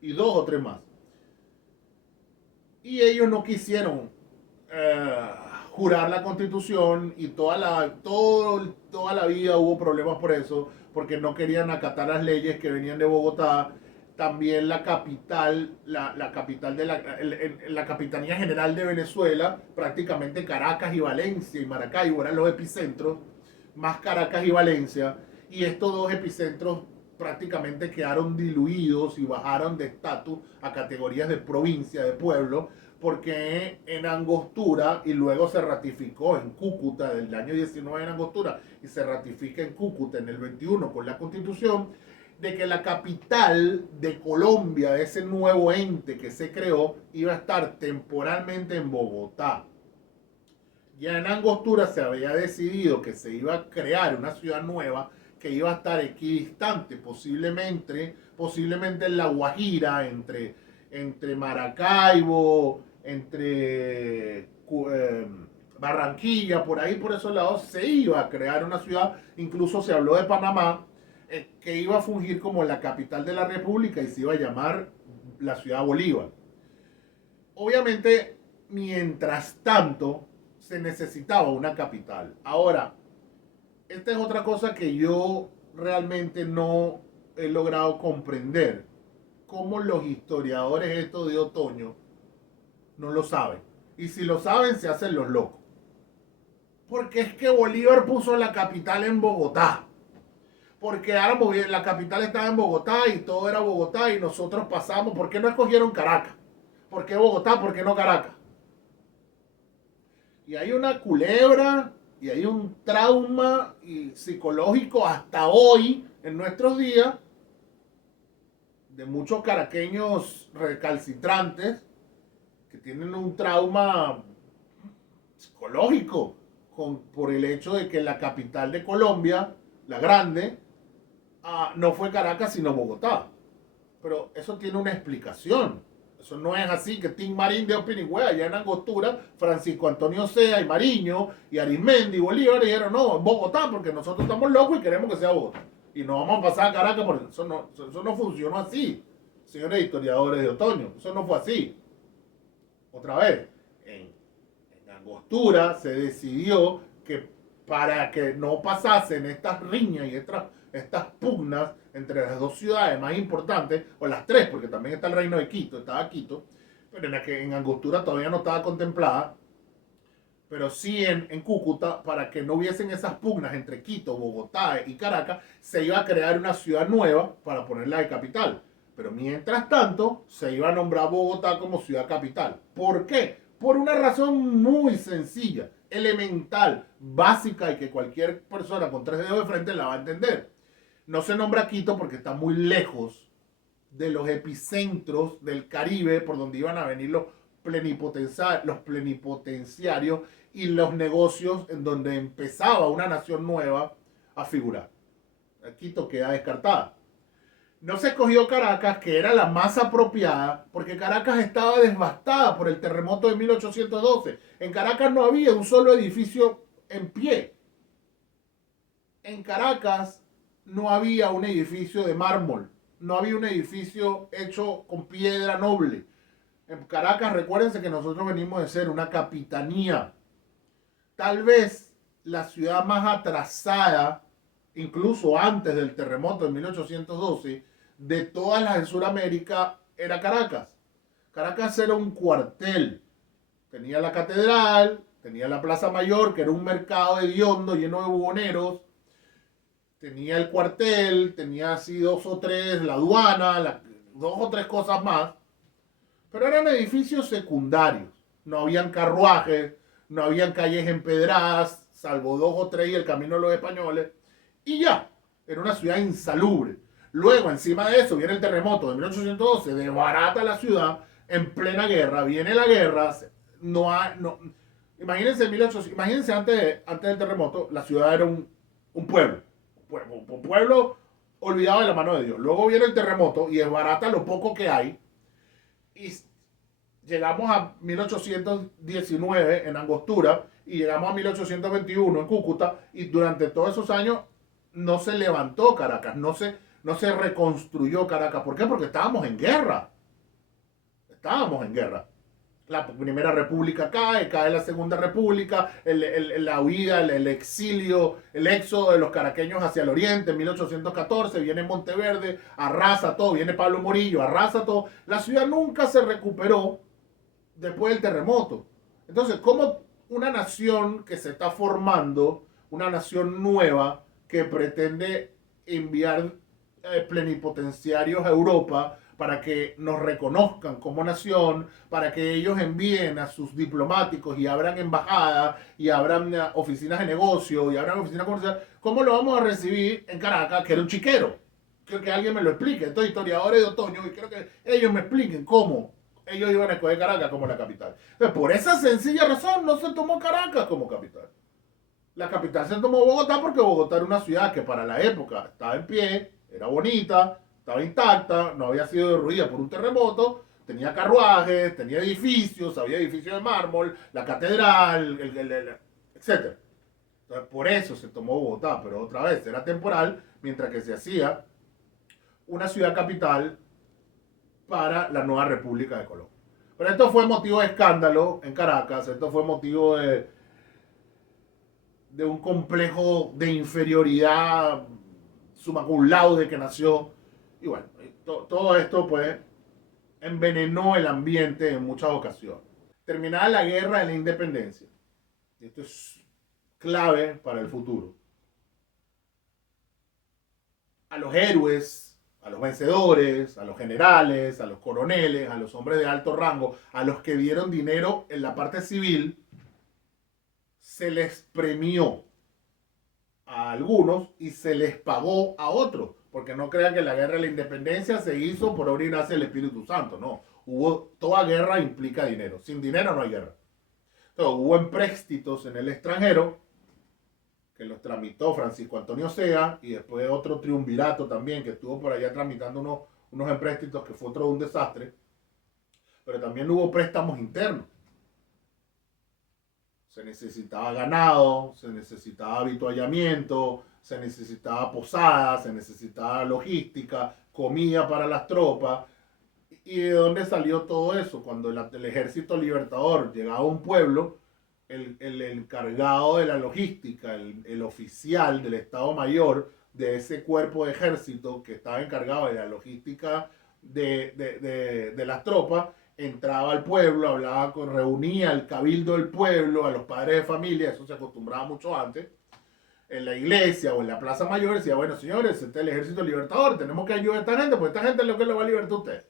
y 2 o 3 más. Y ellos no quisieron jurar la constitución y toda la vida hubo problemas por eso, porque no querían acatar las leyes que venían de Bogotá. También la capital, la capital de la Capitanía General de Venezuela, prácticamente Caracas y Valencia y Maracaibo eran los epicentros, más Caracas y Valencia, y estos 2 epicentros prácticamente quedaron diluidos y bajaron de estatus a categorías de provincia, de pueblo, porque en Angostura, y luego se ratificó en Cúcuta del año 19 en Angostura, y se ratifica en Cúcuta en el 21 con la Constitución, de que la capital de Colombia, de ese nuevo ente que se creó, iba a estar temporalmente en Bogotá. Ya en Angostura se había decidido que se iba a crear una ciudad nueva que iba a estar equidistante, posiblemente en La Guajira, entre Maracaibo, entre Barranquilla, por ahí, por esos lados, se iba a crear una ciudad, incluso se habló de Panamá, que iba a fungir como la capital de la República y se iba a llamar la ciudad Bolívar. Obviamente, mientras tanto, se necesitaba una capital. Ahora, esta es otra cosa que yo realmente no he logrado comprender. Cómo los historiadores estos de otoño no lo saben. Y si lo saben, se hacen los locos. Porque es que Bolívar puso la capital en Bogotá. Porque la capital estaba en Bogotá y todo era Bogotá y nosotros pasamos. ¿Por qué no escogieron Caracas? ¿Por qué Bogotá? ¿Por qué no Caracas? Y hay una culebra y hay un trauma psicológico hasta hoy, en nuestros días, de muchos caraqueños recalcitrantes que tienen un trauma psicológico por el hecho de que la capital de Colombia, la grande, no fue Caracas sino Bogotá. Pero eso tiene una explicación. Eso no es así que Tim Marín de Opinigüe, allá en Angostura, Francisco Antonio Sea y Mariño y Arismendi y Bolívar dijeron, no, Bogotá, porque nosotros estamos locos y queremos que sea Bogotá. Y no vamos a pasar a Caracas porque eso no funcionó así, señores historiadores de otoño. Eso no fue así. Otra vez, en Angostura se decidió que para que no pasasen estas riñas y estas pugnas entre las 2 ciudades más importantes, o las 3, porque también está el reino de Quito, estaba Quito, pero en Angostura todavía no estaba contemplada, pero sí en Cúcuta, para que no hubiesen esas pugnas entre Quito, Bogotá y Caracas, se iba a crear una ciudad nueva para ponerla de capital. Pero mientras tanto, se iba a nombrar Bogotá como ciudad capital. ¿Por qué? Por una razón muy sencilla, elemental, básica y que cualquier persona con tres dedos de frente la va a entender. No se nombra Quito porque está muy lejos de los epicentros del Caribe por donde iban a venir los plenipotenciarios y los negocios en donde empezaba una nación nueva a figurar. Quito queda descartada. No se escogió Caracas, que era la más apropiada, porque Caracas estaba devastada por el terremoto de 1812. En Caracas no había un solo edificio en pie. En Caracas no había un edificio de mármol, no había un edificio hecho con piedra noble. En Caracas, recuérdense que nosotros venimos de ser una capitanía, tal vez la ciudad más atrasada, incluso antes del terremoto de 1812, de todas las de Sudamérica, era Caracas. Caracas era un cuartel. Tenía la catedral, tenía la Plaza Mayor, que era un mercado hediondo lleno de buhoneros. Tenía el cuartel, tenía así dos o tres, la aduana, dos o tres cosas más. Pero eran edificios secundarios. No habían carruajes, no habían calles empedradas, salvo dos o tres y el camino de los españoles. Y ya, era una ciudad insalubre. Luego, encima de eso, viene el terremoto de 1812, desbarata la ciudad en plena guerra. Viene la guerra, no, imagínense, imagínense antes del terremoto, la ciudad era un pueblo. Un pueblo olvidado de la mano de Dios. Luego viene el terremoto y desbarata lo poco que hay. Y llegamos a 1819 en Angostura y llegamos a 1821 en Cúcuta y durante todos esos años no se levantó Caracas, no se reconstruyó Caracas. ¿Por qué? Porque estábamos en guerra. Estábamos en guerra. La primera república cae la segunda república, la huida, el exilio, el éxodo de los caraqueños hacia el oriente en 1814, viene Monteverde, arrasa todo, viene Pablo Morillo, arrasa todo. La ciudad nunca se recuperó después del terremoto. Entonces, ¿cómo una nación que se está formando, una nación nueva que pretende enviar plenipotenciarios a Europa para que nos reconozcan como nación, para que ellos envíen a sus diplomáticos y abran embajadas y abran oficinas de negocio y abran oficinas comerciales? ¿Cómo lo vamos a recibir en Caracas, que era un chiquero? Quiero que alguien me lo explique. Estos historiadores de otoño, y quiero que ellos me expliquen cómo ellos iban a escoger Caracas como la capital. Entonces, por esa sencilla razón no se tomó Caracas como capital. La capital se tomó Bogotá porque Bogotá era una ciudad que para la época estaba en pie, era bonita, estaba intacta, no había sido derruida por un terremoto, tenía carruajes, tenía edificios, había edificios de mármol, la catedral, etc. Entonces, por eso se tomó Bogotá, pero otra vez era temporal, mientras que se hacía una ciudad capital para la nueva República de Colombia. Pero esto fue motivo de escándalo en Caracas, esto fue motivo de un complejo de inferioridad summa cum laude que nació. Y bueno, todo esto pues envenenó el ambiente en muchas ocasiones. Terminada la guerra de la independencia, esto es clave para el futuro, a los héroes, a los vencedores, a los generales, a los coroneles, a los hombres de alto rango, a los que dieron dinero en la parte civil, se les premió a algunos y se les pagó a otros. Porque no crean que la guerra de la independencia se hizo por obra y gracia del Espíritu Santo. No. Toda guerra implica dinero. Sin dinero no hay guerra. Entonces, hubo empréstitos en el extranjero que los tramitó Francisco Antonio Sea y después otro triunvirato también que estuvo por allá tramitando unos empréstitos que fue otro un desastre. Pero también hubo préstamos internos. Se necesitaba ganado, se necesitaba avituallamiento, se necesitaba posadas, se necesitaba logística, comida para las tropas. ¿Y de dónde salió todo eso? Cuando el ejército libertador llegaba a un pueblo, el encargado de la logística, el oficial del Estado Mayor de ese cuerpo de ejército que estaba encargado de la logística de las tropas, entraba al pueblo, hablaba reunía al cabildo del pueblo, a los padres de familia, eso se acostumbraba mucho antes, en la iglesia o en la plaza mayor, decía, bueno señores, este es el ejército libertador, tenemos que ayudar a esta gente, porque esta gente es lo que lo va a libertar a ustedes.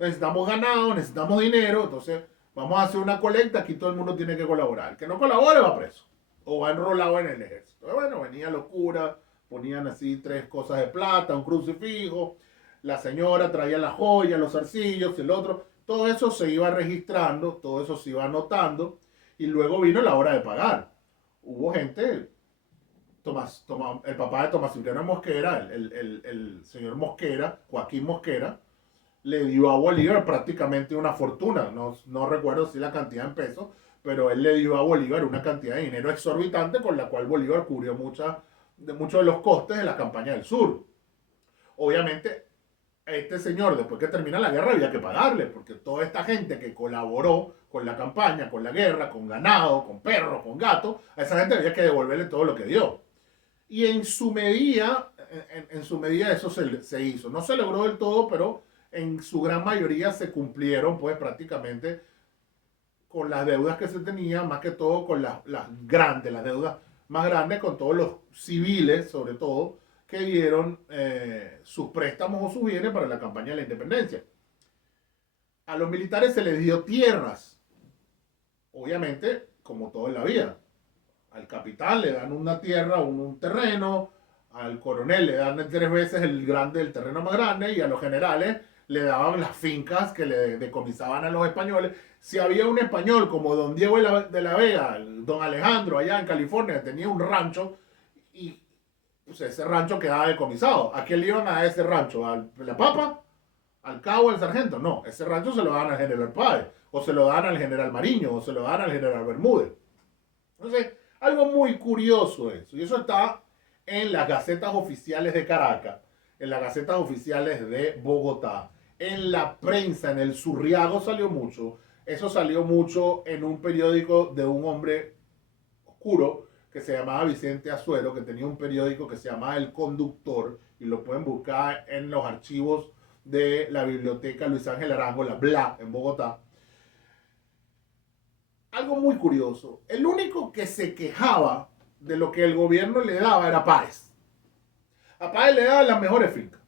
Necesitamos ganado, necesitamos dinero, entonces vamos a hacer una colecta, aquí todo el mundo tiene que colaborar. El que no colabore va preso o va enrolado en el ejército. Bueno, venían los curas, ponían así 3 cosas de plata, un crucifijo, la señora traía la joya, los zarcillos, el otro, todo eso se iba registrando, todo eso se iba anotando y luego vino la hora de pagar. Hubo gente, el papá de Tomás Cipriano Mosquera, el señor Mosquera, Joaquín Mosquera, le dio a Bolívar prácticamente una fortuna. No recuerdo si la cantidad en pesos, pero él le dio a Bolívar una cantidad de dinero exorbitante con la cual Bolívar cubrió muchos de los costes de la campaña del sur. Obviamente, a este señor, después que termina la guerra, había que pagarle, porque toda esta gente que colaboró con la campaña, con la guerra, con ganado, con perros, con gatos, a esa gente había que devolverle todo lo que dio. Y en su medida, en su medida eso se hizo. No se logró del todo, pero en su gran mayoría se cumplieron, pues prácticamente con las deudas que se tenían, más que todo con las grandes, las deudas más grandes, con todos los civiles, sobre todo, que dieron sus préstamos o sus bienes para la campaña de la independencia. A los militares se les dio tierras, obviamente, como todo en la vida. Al capitán le dan una tierra, un terreno, al coronel le dan 3 veces el terreno más grande y a los generales le daban las fincas que le decomisaban a los españoles. Si había un español como don Diego de la Vega, don Alejandro allá en California, tenía un rancho y pues, ese rancho quedaba decomisado. ¿A quién le iban a dar ese rancho? ¿A la papa? ¿Al cabo, al sargento? No, ese rancho se lo dan al general Páez, o se lo dan al general Mariño, o se lo dan al general Bermúdez. Entonces, algo muy curioso eso. Y eso está en las gacetas oficiales de Caracas, en las gacetas oficiales de Bogotá, en la prensa, en el Surriago salió mucho. Eso salió mucho en un periódico de un hombre oscuro que se llamaba Vicente Azuero, que tenía un periódico que se llamaba El Conductor, y lo pueden buscar en los archivos de la biblioteca Luis Ángel Arango, la BLA, en Bogotá. Algo muy curioso, el único que se quejaba de lo que el gobierno le daba era Páez. A Páez le daban las mejores fincas.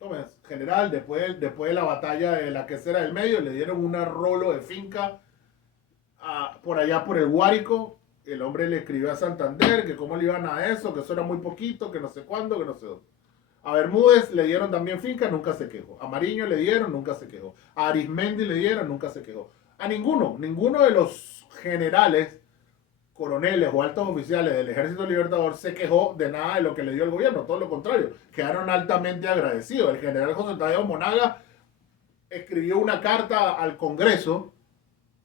Entonces, general, después de la batalla de la Quesera del Medio, le dieron un rolo de finca por allá por el Guárico. El hombre le escribió a Santander que cómo le iban a eso, que eso era muy poquito, que no sé cuándo, que no sé dónde. A Bermúdez le dieron también finca, nunca se quejó. A Mariño le dieron, nunca se quejó. A Arismendi le dieron, nunca se quejó. A ninguno de los generales, coroneles o altos oficiales del Ejército Libertador se quejó de nada de lo que le dio el gobierno, todo lo contrario, quedaron altamente agradecidos. El general José Tadeo Monaga escribió una carta al Congreso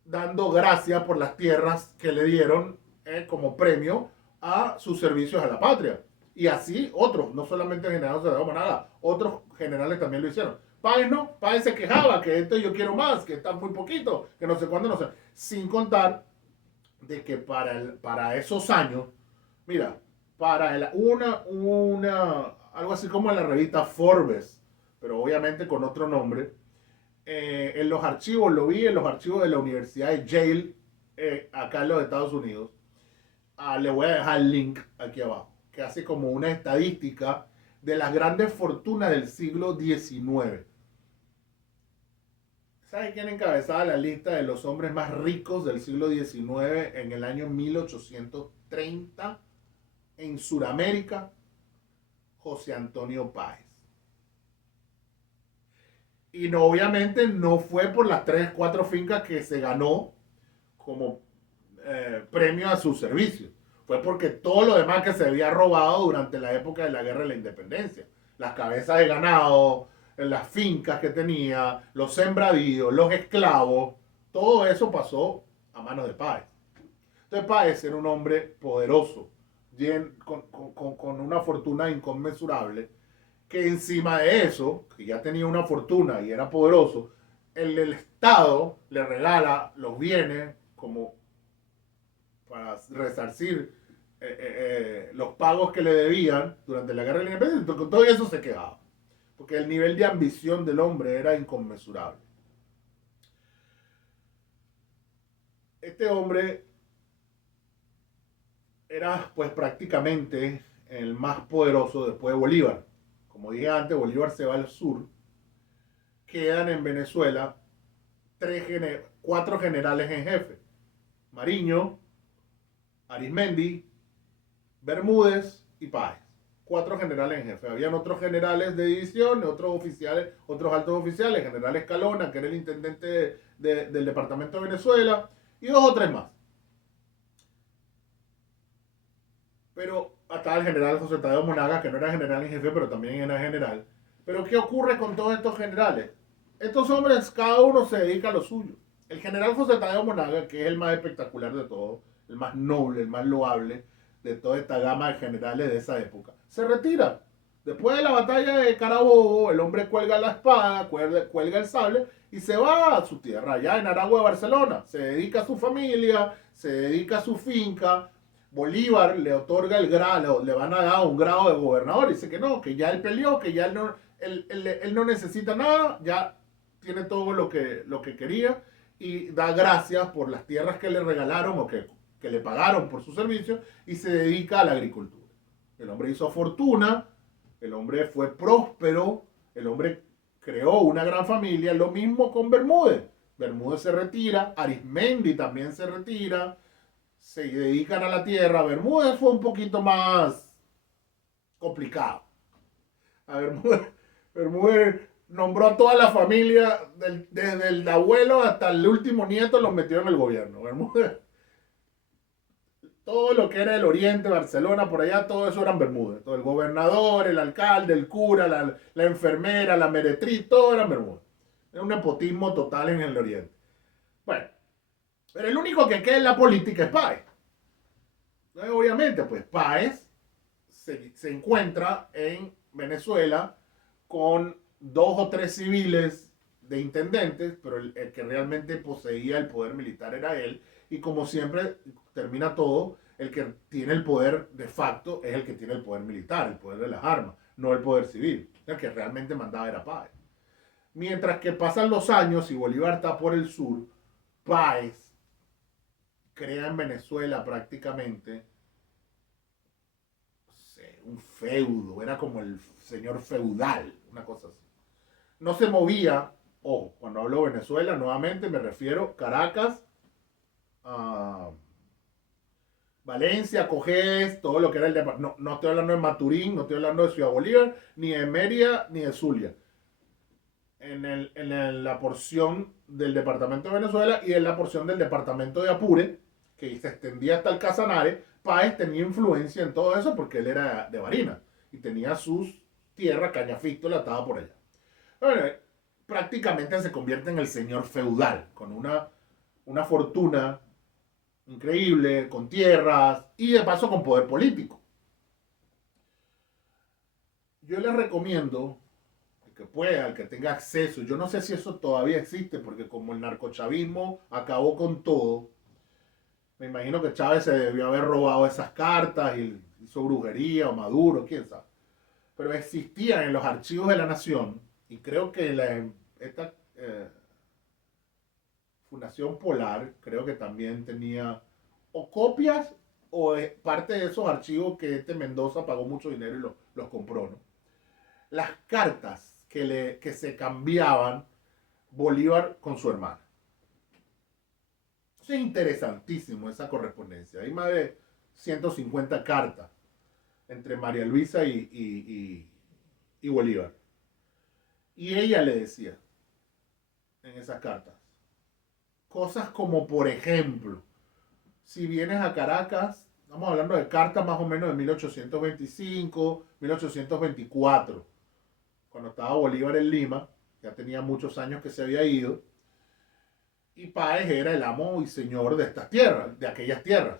dando gracias por las tierras que le dieron como premio a sus servicios a la patria. Y así otros, no solamente el general José Tadeo Monaga, otros generales también lo hicieron. Páez no, Páez se quejaba que esto yo quiero más, que está muy poquito, que no sé cuándo, no sé. Sin contar de que para esos años, mira, algo así como en la revista Forbes, pero obviamente con otro nombre, en los archivos, lo vi en los archivos de la Universidad de Yale, acá en los Estados Unidos. Le voy a dejar el link aquí abajo, que hace como una estadística de las grandes fortunas del siglo XIX. ¿Sabe quién encabezaba la lista de los hombres más ricos del siglo XIX en el año 1830 en Sudamérica? José Antonio Páez. Y no, obviamente no fue por las 3, 4 fincas que se ganó como premio a su servicio. Fue porque todo lo demás que se había robado durante la época de la Guerra de la Independencia. Las cabezas de ganado, las fincas que tenía, los sembradíos, los esclavos, todo eso pasó a manos de Páez. Entonces Páez era un hombre poderoso, con una fortuna inconmensurable, que encima de eso, que ya tenía una fortuna y era poderoso, el Estado le regala los bienes como para resarcir los pagos que le debían durante la guerra de la independencia. Con todo eso se quedaba, porque el nivel de ambición del hombre era inconmensurable. Este hombre era pues prácticamente el más poderoso después de Bolívar. Como dije antes, Bolívar se va al sur, quedan en Venezuela cuatro generales en jefe. Mariño, Arismendi, Bermúdez y Páez. Cuatro generales en jefe. Habían otros generales de división, otros oficiales, otros altos oficiales, general Escalona, que era el intendente del departamento de Venezuela, y dos o tres más. Pero estaba el general José Tadeo Monagas, que no era general en jefe, pero también era general. Pero ¿qué ocurre con todos estos generales? Estos hombres, cada uno se dedica a lo suyo. El general José Tadeo Monagas, que es el más espectacular de todos, el más noble, el más loable de toda esta gama de generales de esa época, se retira. Después de la batalla de Carabobo, el hombre cuelga la espada, cuelga el sable y se va a su tierra, allá en Aragua, Barcelona. Se dedica a su familia, se dedica a su finca. Bolívar le otorga el grado, le van a dar un grado de gobernador. Dice que no, que ya él peleó, que ya él no necesita nada, ya tiene todo lo que quería y da gracias por las tierras que le regalaron o que le pagaron por su servicio y se dedica a la agricultura. El hombre hizo fortuna, el hombre fue próspero, el hombre creó una gran familia. Lo mismo con Bermúdez. Bermúdez se retira, Arismendi también se retira, se dedican a la tierra. Bermúdez fue un poquito más complicado. A Bermúdez nombró a toda la familia, desde el abuelo hasta el último nieto, los metió en el gobierno. Bermúdez, todo lo que era el oriente, Barcelona, por allá, todo eso eran Bermúdez. Todo el gobernador, el alcalde, el cura, la enfermera, la meretriz, todo eran Bermúdez. Era un nepotismo total en el oriente. Bueno, pero el único que queda en la política es Páez. Obviamente, pues Páez se encuentra en Venezuela con dos o tres civiles de intendentes, pero el que realmente poseía el poder militar era él. Y como siempre termina todo, el que tiene el poder de facto es el que tiene el poder militar, el poder de las armas, no el poder civil. El que realmente mandaba era Páez. Mientras que pasan los años y Bolívar está por el sur, Páez crea en Venezuela prácticamente un feudo, era como el señor feudal, una cosa así. No se movía, ojo, cuando hablo de Venezuela, nuevamente me refiero a Caracas, a Valencia, Cogés, todo lo que era el departamento. No estoy hablando de Maturín, no estoy hablando de Ciudad Bolívar, ni de Mérida, ni de Zulia. La porción del departamento de Venezuela y en la porción del departamento de Apure, que se extendía hasta el Casanare, Páez tenía influencia en todo eso porque él era de Barinas y tenía sus tierras, Cañafístola estaba por allá. Bueno, prácticamente se convierte en el señor feudal, con una fortuna increíble, con tierras y de paso con poder político. Yo les recomiendo que pueda, el que tenga acceso. Yo no sé si eso todavía existe, porque como el narcochavismo acabó con todo, me imagino que Chávez se debió haber robado esas cartas y hizo brujería o Maduro, quién sabe. Pero existían en los archivos de la Nación, y creo que esta Fundación Polar, creo que también tenía o copias o parte de esos archivos que Mendoza pagó mucho dinero y los compró, ¿no? Las cartas que se cambiaban Bolívar con su hermana. Es interesantísimo esa correspondencia. Hay más de 150 cartas entre María Luisa y Bolívar. Y ella le decía en esas cartas cosas como, por ejemplo, si vienes a Caracas, estamos hablando de cartas más o menos de 1825, 1824, cuando estaba Bolívar en Lima, ya tenía muchos años que se había ido, y Páez era el amo y señor de estas tierras, de aquellas tierras.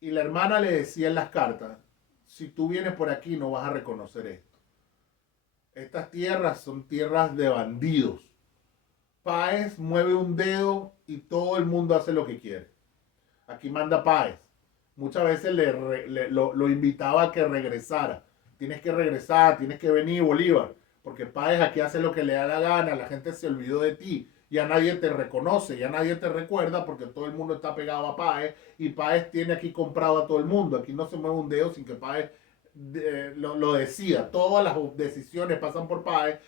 Y la hermana le decía en las cartas, si tú vienes por aquí no vas a reconocer esto. Estas tierras son tierras de bandidos. Páez mueve un dedo y todo el mundo hace lo que quiere. Aquí manda Páez. Muchas veces lo invitaba a que regresara. Tienes que regresar, tienes que venir, Bolívar, porque Páez aquí hace lo que le da la gana, la gente se olvidó de ti, ya nadie te reconoce, ya nadie te recuerda porque todo el mundo está pegado a Páez y Páez tiene aquí comprado a todo el mundo. Aquí no se mueve un dedo sin que Páez lo decida. Todas las decisiones pasan por Páez.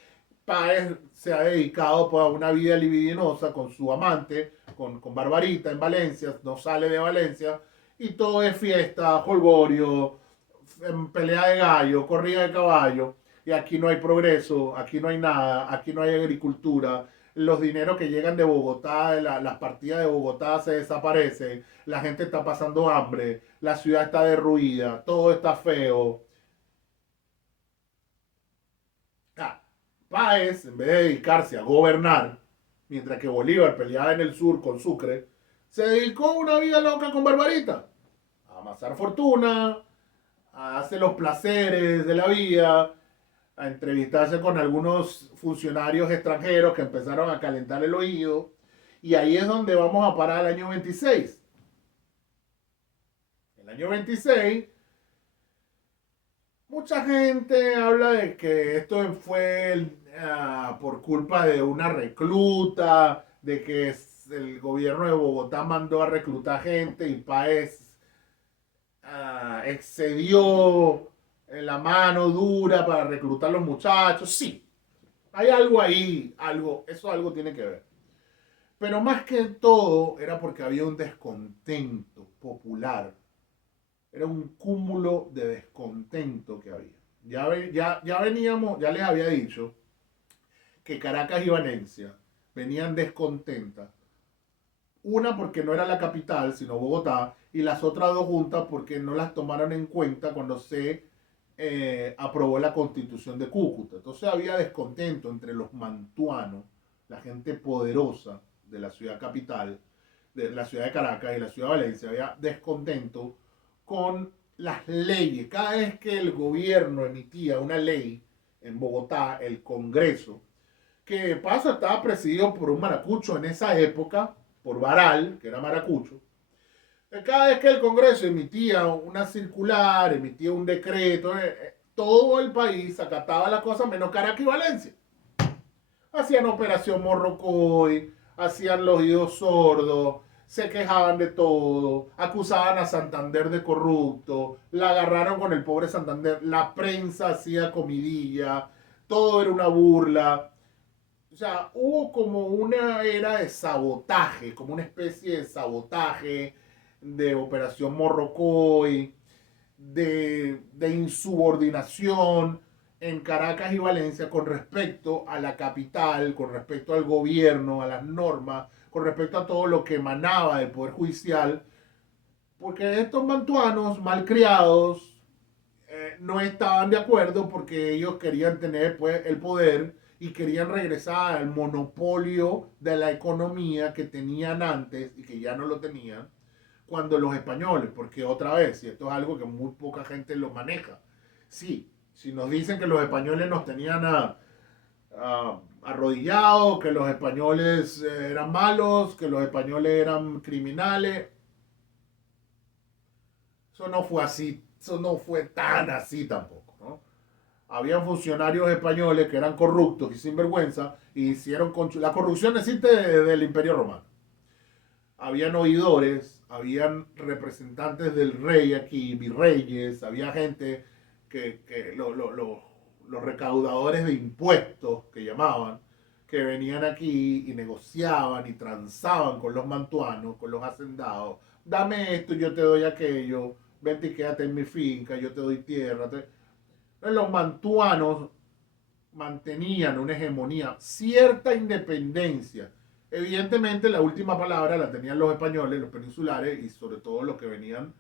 Páez se ha dedicado pues, a una vida libidinosa con su amante, con Barbarita en Valencia, no sale de Valencia, y todo es fiesta, jolgorio, pelea de gallo, corrida de caballo, y aquí no hay progreso, aquí no hay nada, aquí no hay agricultura, los dineros que llegan de Bogotá, las partidas de Bogotá se desaparecen, la gente está pasando hambre, la ciudad está derruida, todo está feo. Ah, Páez, en vez de dedicarse a gobernar, mientras que Bolívar peleaba en el sur con Sucre, se dedicó a una vida loca con Barbarita, a amasar fortuna, a hacer los placeres de la vida, a entrevistarse con algunos funcionarios extranjeros que empezaron a calentar el oído. Y ahí es donde vamos a parar el año 26. El año 26, mucha gente habla de que esto fue por culpa de una recluta, de que el gobierno de Bogotá mandó a reclutar gente y Páez excedió en la mano dura para reclutar a los muchachos. Sí, hay algo ahí, algo tiene que ver. Pero más que todo era porque había un descontento popular. Era un cúmulo de descontento que había. Ya veníamos, ya les había dicho que Caracas y Valencia venían descontentas. Una porque no era la capital, sino Bogotá, y las otras dos juntas porque no las tomaron en cuenta cuando se aprobó la constitución de Cúcuta. Entonces había descontento entre los mantuanos, la gente poderosa de la ciudad capital, de la ciudad de Caracas y la ciudad de Valencia, había descontento con las leyes. Cada vez que el gobierno emitía una ley en Bogotá, el Congreso, que de paso estaba presidido por un maracucho en esa época, por Baral, que era maracucho, cada vez que el Congreso emitía una circular, emitía un decreto, todo el país acataba la cosa menos Caracas y Valencia. Hacían Operación Morrocoy, hacían los oídos sordos, se quejaban de todo, acusaban a Santander de corrupto, la agarraron con el pobre Santander, la prensa hacía comidilla, todo era una burla. O sea, hubo como una era de sabotaje, como una especie de sabotaje de Operación Morrocoy, de insubordinación en Caracas y Valencia con respecto a la capital, con respecto al gobierno, a las normas, con respecto a todo lo que emanaba del Poder Judicial, porque estos mantuanos malcriados no estaban de acuerdo porque ellos querían tener pues, el poder y querían regresar al monopolio de la economía que tenían antes y que ya no lo tenían cuando los españoles, porque otra vez, y esto es algo que muy poca gente lo maneja, sí, si nos dicen que los españoles nos tenían arrodillados, que los españoles eran malos, que los españoles eran criminales, eso no fue así, eso no fue tan así tampoco, ¿no? Habían funcionarios españoles que eran corruptos y sinvergüenza y hicieron la corrupción existe desde el Imperio Romano. Habían oidores, habían representantes del rey aquí, virreyes, había gente los recaudadores de impuestos que llamaban, que venían aquí y negociaban y transaban con los mantuanos, con los hacendados. Dame esto, yo te doy aquello, vente y quédate en mi finca, yo te doy tierra. Los mantuanos mantenían una hegemonía, cierta independencia. Evidentemente la última palabra la tenían los españoles, los peninsulares y sobre todo los que venían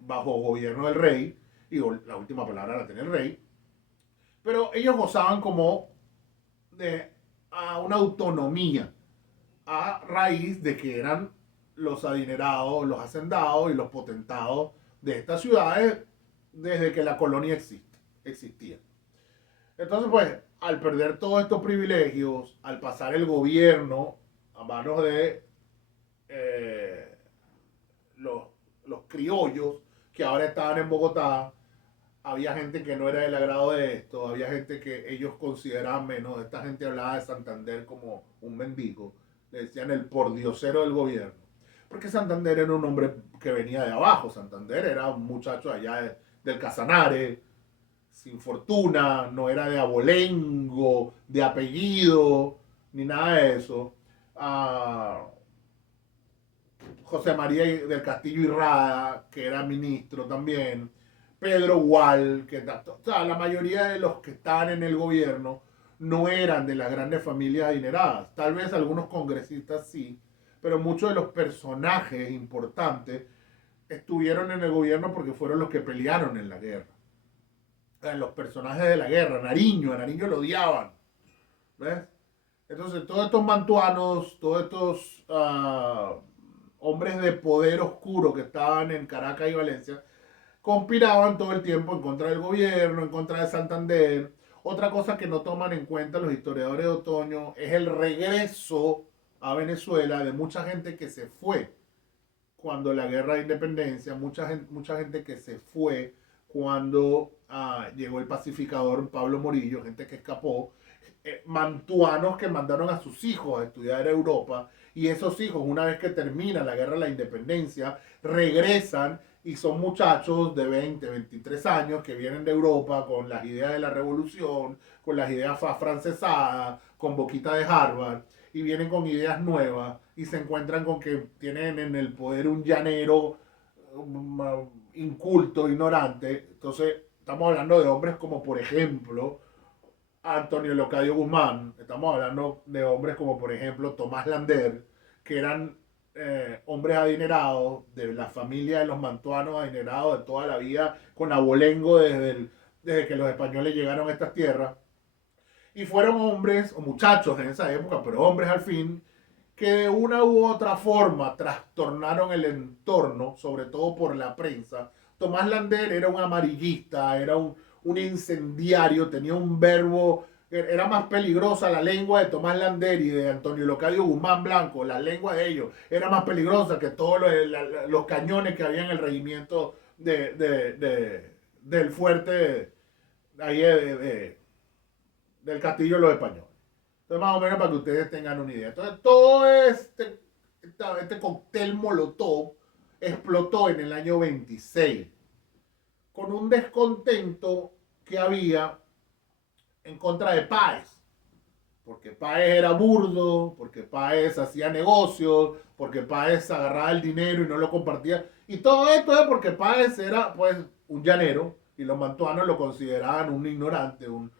bajo gobierno del rey, y la última palabra la tenía el rey, pero ellos gozaban como de una autonomía a raíz de que eran los adinerados, los hacendados y los potentados de estas ciudades desde que la colonia existía. Entonces, pues, al perder todos estos privilegios, al pasar el gobierno a manos de eh, los, los criollos que ahora estaban en Bogotá, había gente que no era del agrado de esto, había gente que ellos consideraban menos, esta gente hablaba de Santander como un mendigo, le decían el pordiosero del gobierno, porque Santander era un hombre que venía de abajo, Santander era un muchacho allá del Casanare, sin fortuna, no era de abolengo, de apellido, ni nada de eso. Ah, José María del Castillo Irrada, que era ministro también, Pedro Gual, o sea, la mayoría de los que estaban en el gobierno no eran de las grandes familias adineradas. Tal vez algunos congresistas sí, pero muchos de los personajes importantes estuvieron en el gobierno porque fueron los que pelearon en la guerra. Los personajes de la guerra, a Nariño lo odiaban, ¿ves? Entonces, todos estos mantuanos, todos estos hombres de poder oscuro que estaban en Caracas y Valencia, conspiraban todo el tiempo en contra del gobierno, en contra de Santander. Otra cosa que no toman en cuenta los historiadores de otoño es el regreso a Venezuela de mucha gente que se fue cuando la guerra de independencia, mucha gente que se fue cuando llegó el pacificador Pablo Morillo, gente que escapó, mantuanos que mandaron a sus hijos a estudiar a Europa, y esos hijos, una vez que termina la guerra de la independencia, regresan y son muchachos de 20, 23 años que vienen de Europa con las ideas de la revolución, con las ideas francesadas, con boquita de Harvard, y vienen con ideas nuevas y se encuentran con que tienen en el poder un llanero inculto, ignorante. Entonces, estamos hablando de hombres como, por ejemplo, Antonio Locadio Guzmán, estamos hablando de hombres como, por ejemplo, Tomás Lander, que eran hombres adinerados, de la familia de los mantuanos adinerados de toda la vida, con abolengo desde que los españoles llegaron a estas tierras. Y fueron hombres, o muchachos en esa época, pero hombres al fin, que de una u otra forma trastornaron el entorno, sobre todo por la prensa. Tomás Lander era un amarillista, era un incendiario, tenía un verbo, era más peligrosa la lengua de Tomás Lander y de Antonio Locadio Guzmán Blanco, la lengua de ellos era más peligrosa que todos los cañones que había en el regimiento del fuerte ahí del castillo de los españoles. Entonces, más o menos para que ustedes tengan una idea. Entonces, todo este cóctel Molotov explotó en el año 26 con un descontento que había en contra de Páez. Porque Páez era burdo, porque Páez hacía negocios, porque Páez agarraba el dinero y no lo compartía. Y todo esto es porque Páez era pues un llanero y los mantuanos lo consideraban un ignorante, un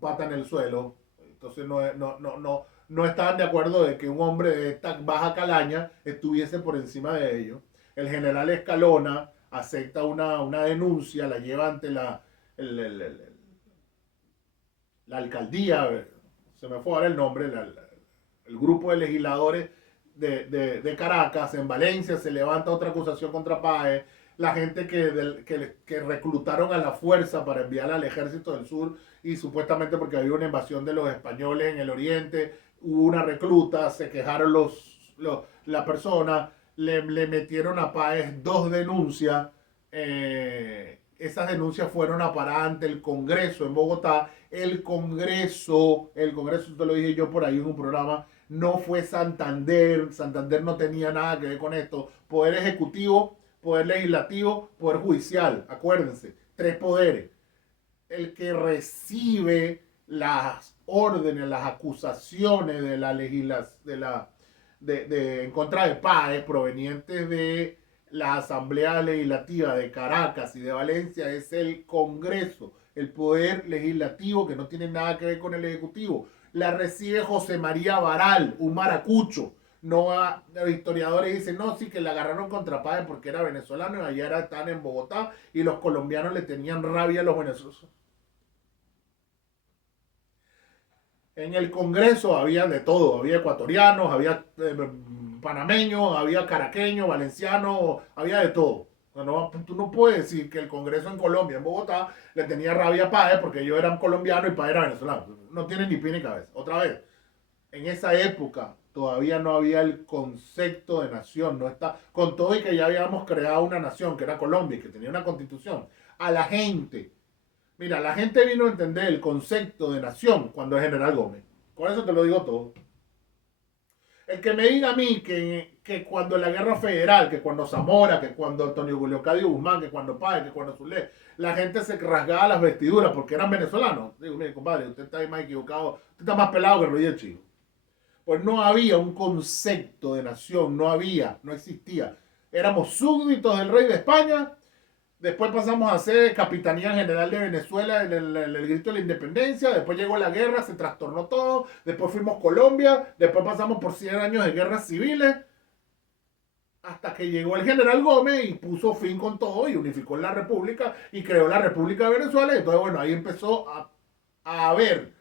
pata en el suelo. Entonces no estaban de acuerdo de que un hombre de esta baja calaña estuviese por encima de ellos. El general Escalona acepta una denuncia, la lleva ante la alcaldía, se me fue ahora el nombre, el grupo de legisladores de Caracas. En Valencia se levanta otra acusación contra Páez. La gente que reclutaron a la fuerza para enviar al ejército del sur, y supuestamente porque había una invasión de los españoles en el oriente, hubo una recluta, se quejaron la persona, le metieron a Páez 2 denuncias. Esas denuncias fueron a parar ante el Congreso en Bogotá. El Congreso, te lo dije yo por ahí en un programa, no fue Santander. Santander no tenía nada que ver con esto. Poder ejecutivo, poder legislativo, poder judicial. Acuérdense, 3 poderes. El que recibe las órdenes, las acusaciones de la legislación, en contra de Páez provenientes de la Asamblea Legislativa de Caracas y de Valencia es el Congreso, el poder legislativo que no tiene nada que ver con el Ejecutivo. La recibe José María Baral, un maracucho. No, los historiadores dicen, no, sí que la agarraron contra Páez porque era venezolano y allá estaban en Bogotá y los colombianos le tenían rabia a los venezolanos. En el Congreso había de todo, había ecuatorianos, había panameños, había caraqueños, valencianos, había de todo. No, tú no puedes decir que el Congreso en Colombia, en Bogotá, le tenía rabia a Páez porque yo era colombiano y Páez era venezolano. No tiene ni pie ni cabeza. Otra vez, en esa época todavía no había el concepto de nación. No está, con todo y que ya habíamos creado una nación, que era Colombia, y que tenía una constitución. A la gente, mira, la gente vino a entender el concepto de nación cuando es General Gómez. Con eso te lo digo todo. El que me diga a mí que cuando la guerra federal, que cuando Zamora, que cuando Antonio Julio Cadio Guzmán, que cuando Páez, que cuando Zulé, la gente se rasgaba las vestiduras porque eran venezolanos. Digo, mire, compadre, usted está ahí más equivocado, usted está más pelado que el Rodríguez Chico. Pues no había un concepto de nación, no existía. Éramos súbditos del rey de España. Después pasamos a ser Capitanía General de Venezuela en el grito de la independencia. Después llegó la guerra, se trastornó todo. Después fuimos Colombia. Después pasamos por 100 años de guerras civiles. Hasta que llegó el general Gómez y puso fin con todo y unificó la República y creó la República de Venezuela. Y entonces, bueno, ahí empezó a haber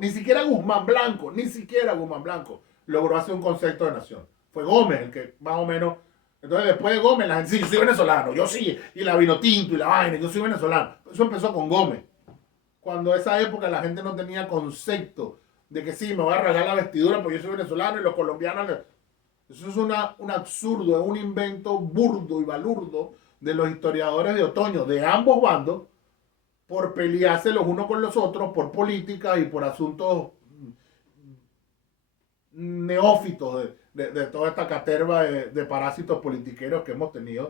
ni siquiera Guzmán Blanco logró hacer un concepto de nación. Fue Gómez el que más o menos. Entonces después de Gómez la gente, sí, yo soy venezolano, yo sí, y la vino tinto y la vaina, yo soy venezolano. Eso empezó con Gómez. Cuando esa época la gente no tenía concepto de que sí, me voy a rasgar la vestidura porque yo soy venezolano y los colombianos. Eso es un absurdo, es un invento burdo y balurdo de los historiadores de otoño de ambos bandos por pelearse los unos con los otros, por política y por asuntos neófitos de toda esta caterva de parásitos politiqueros que hemos tenido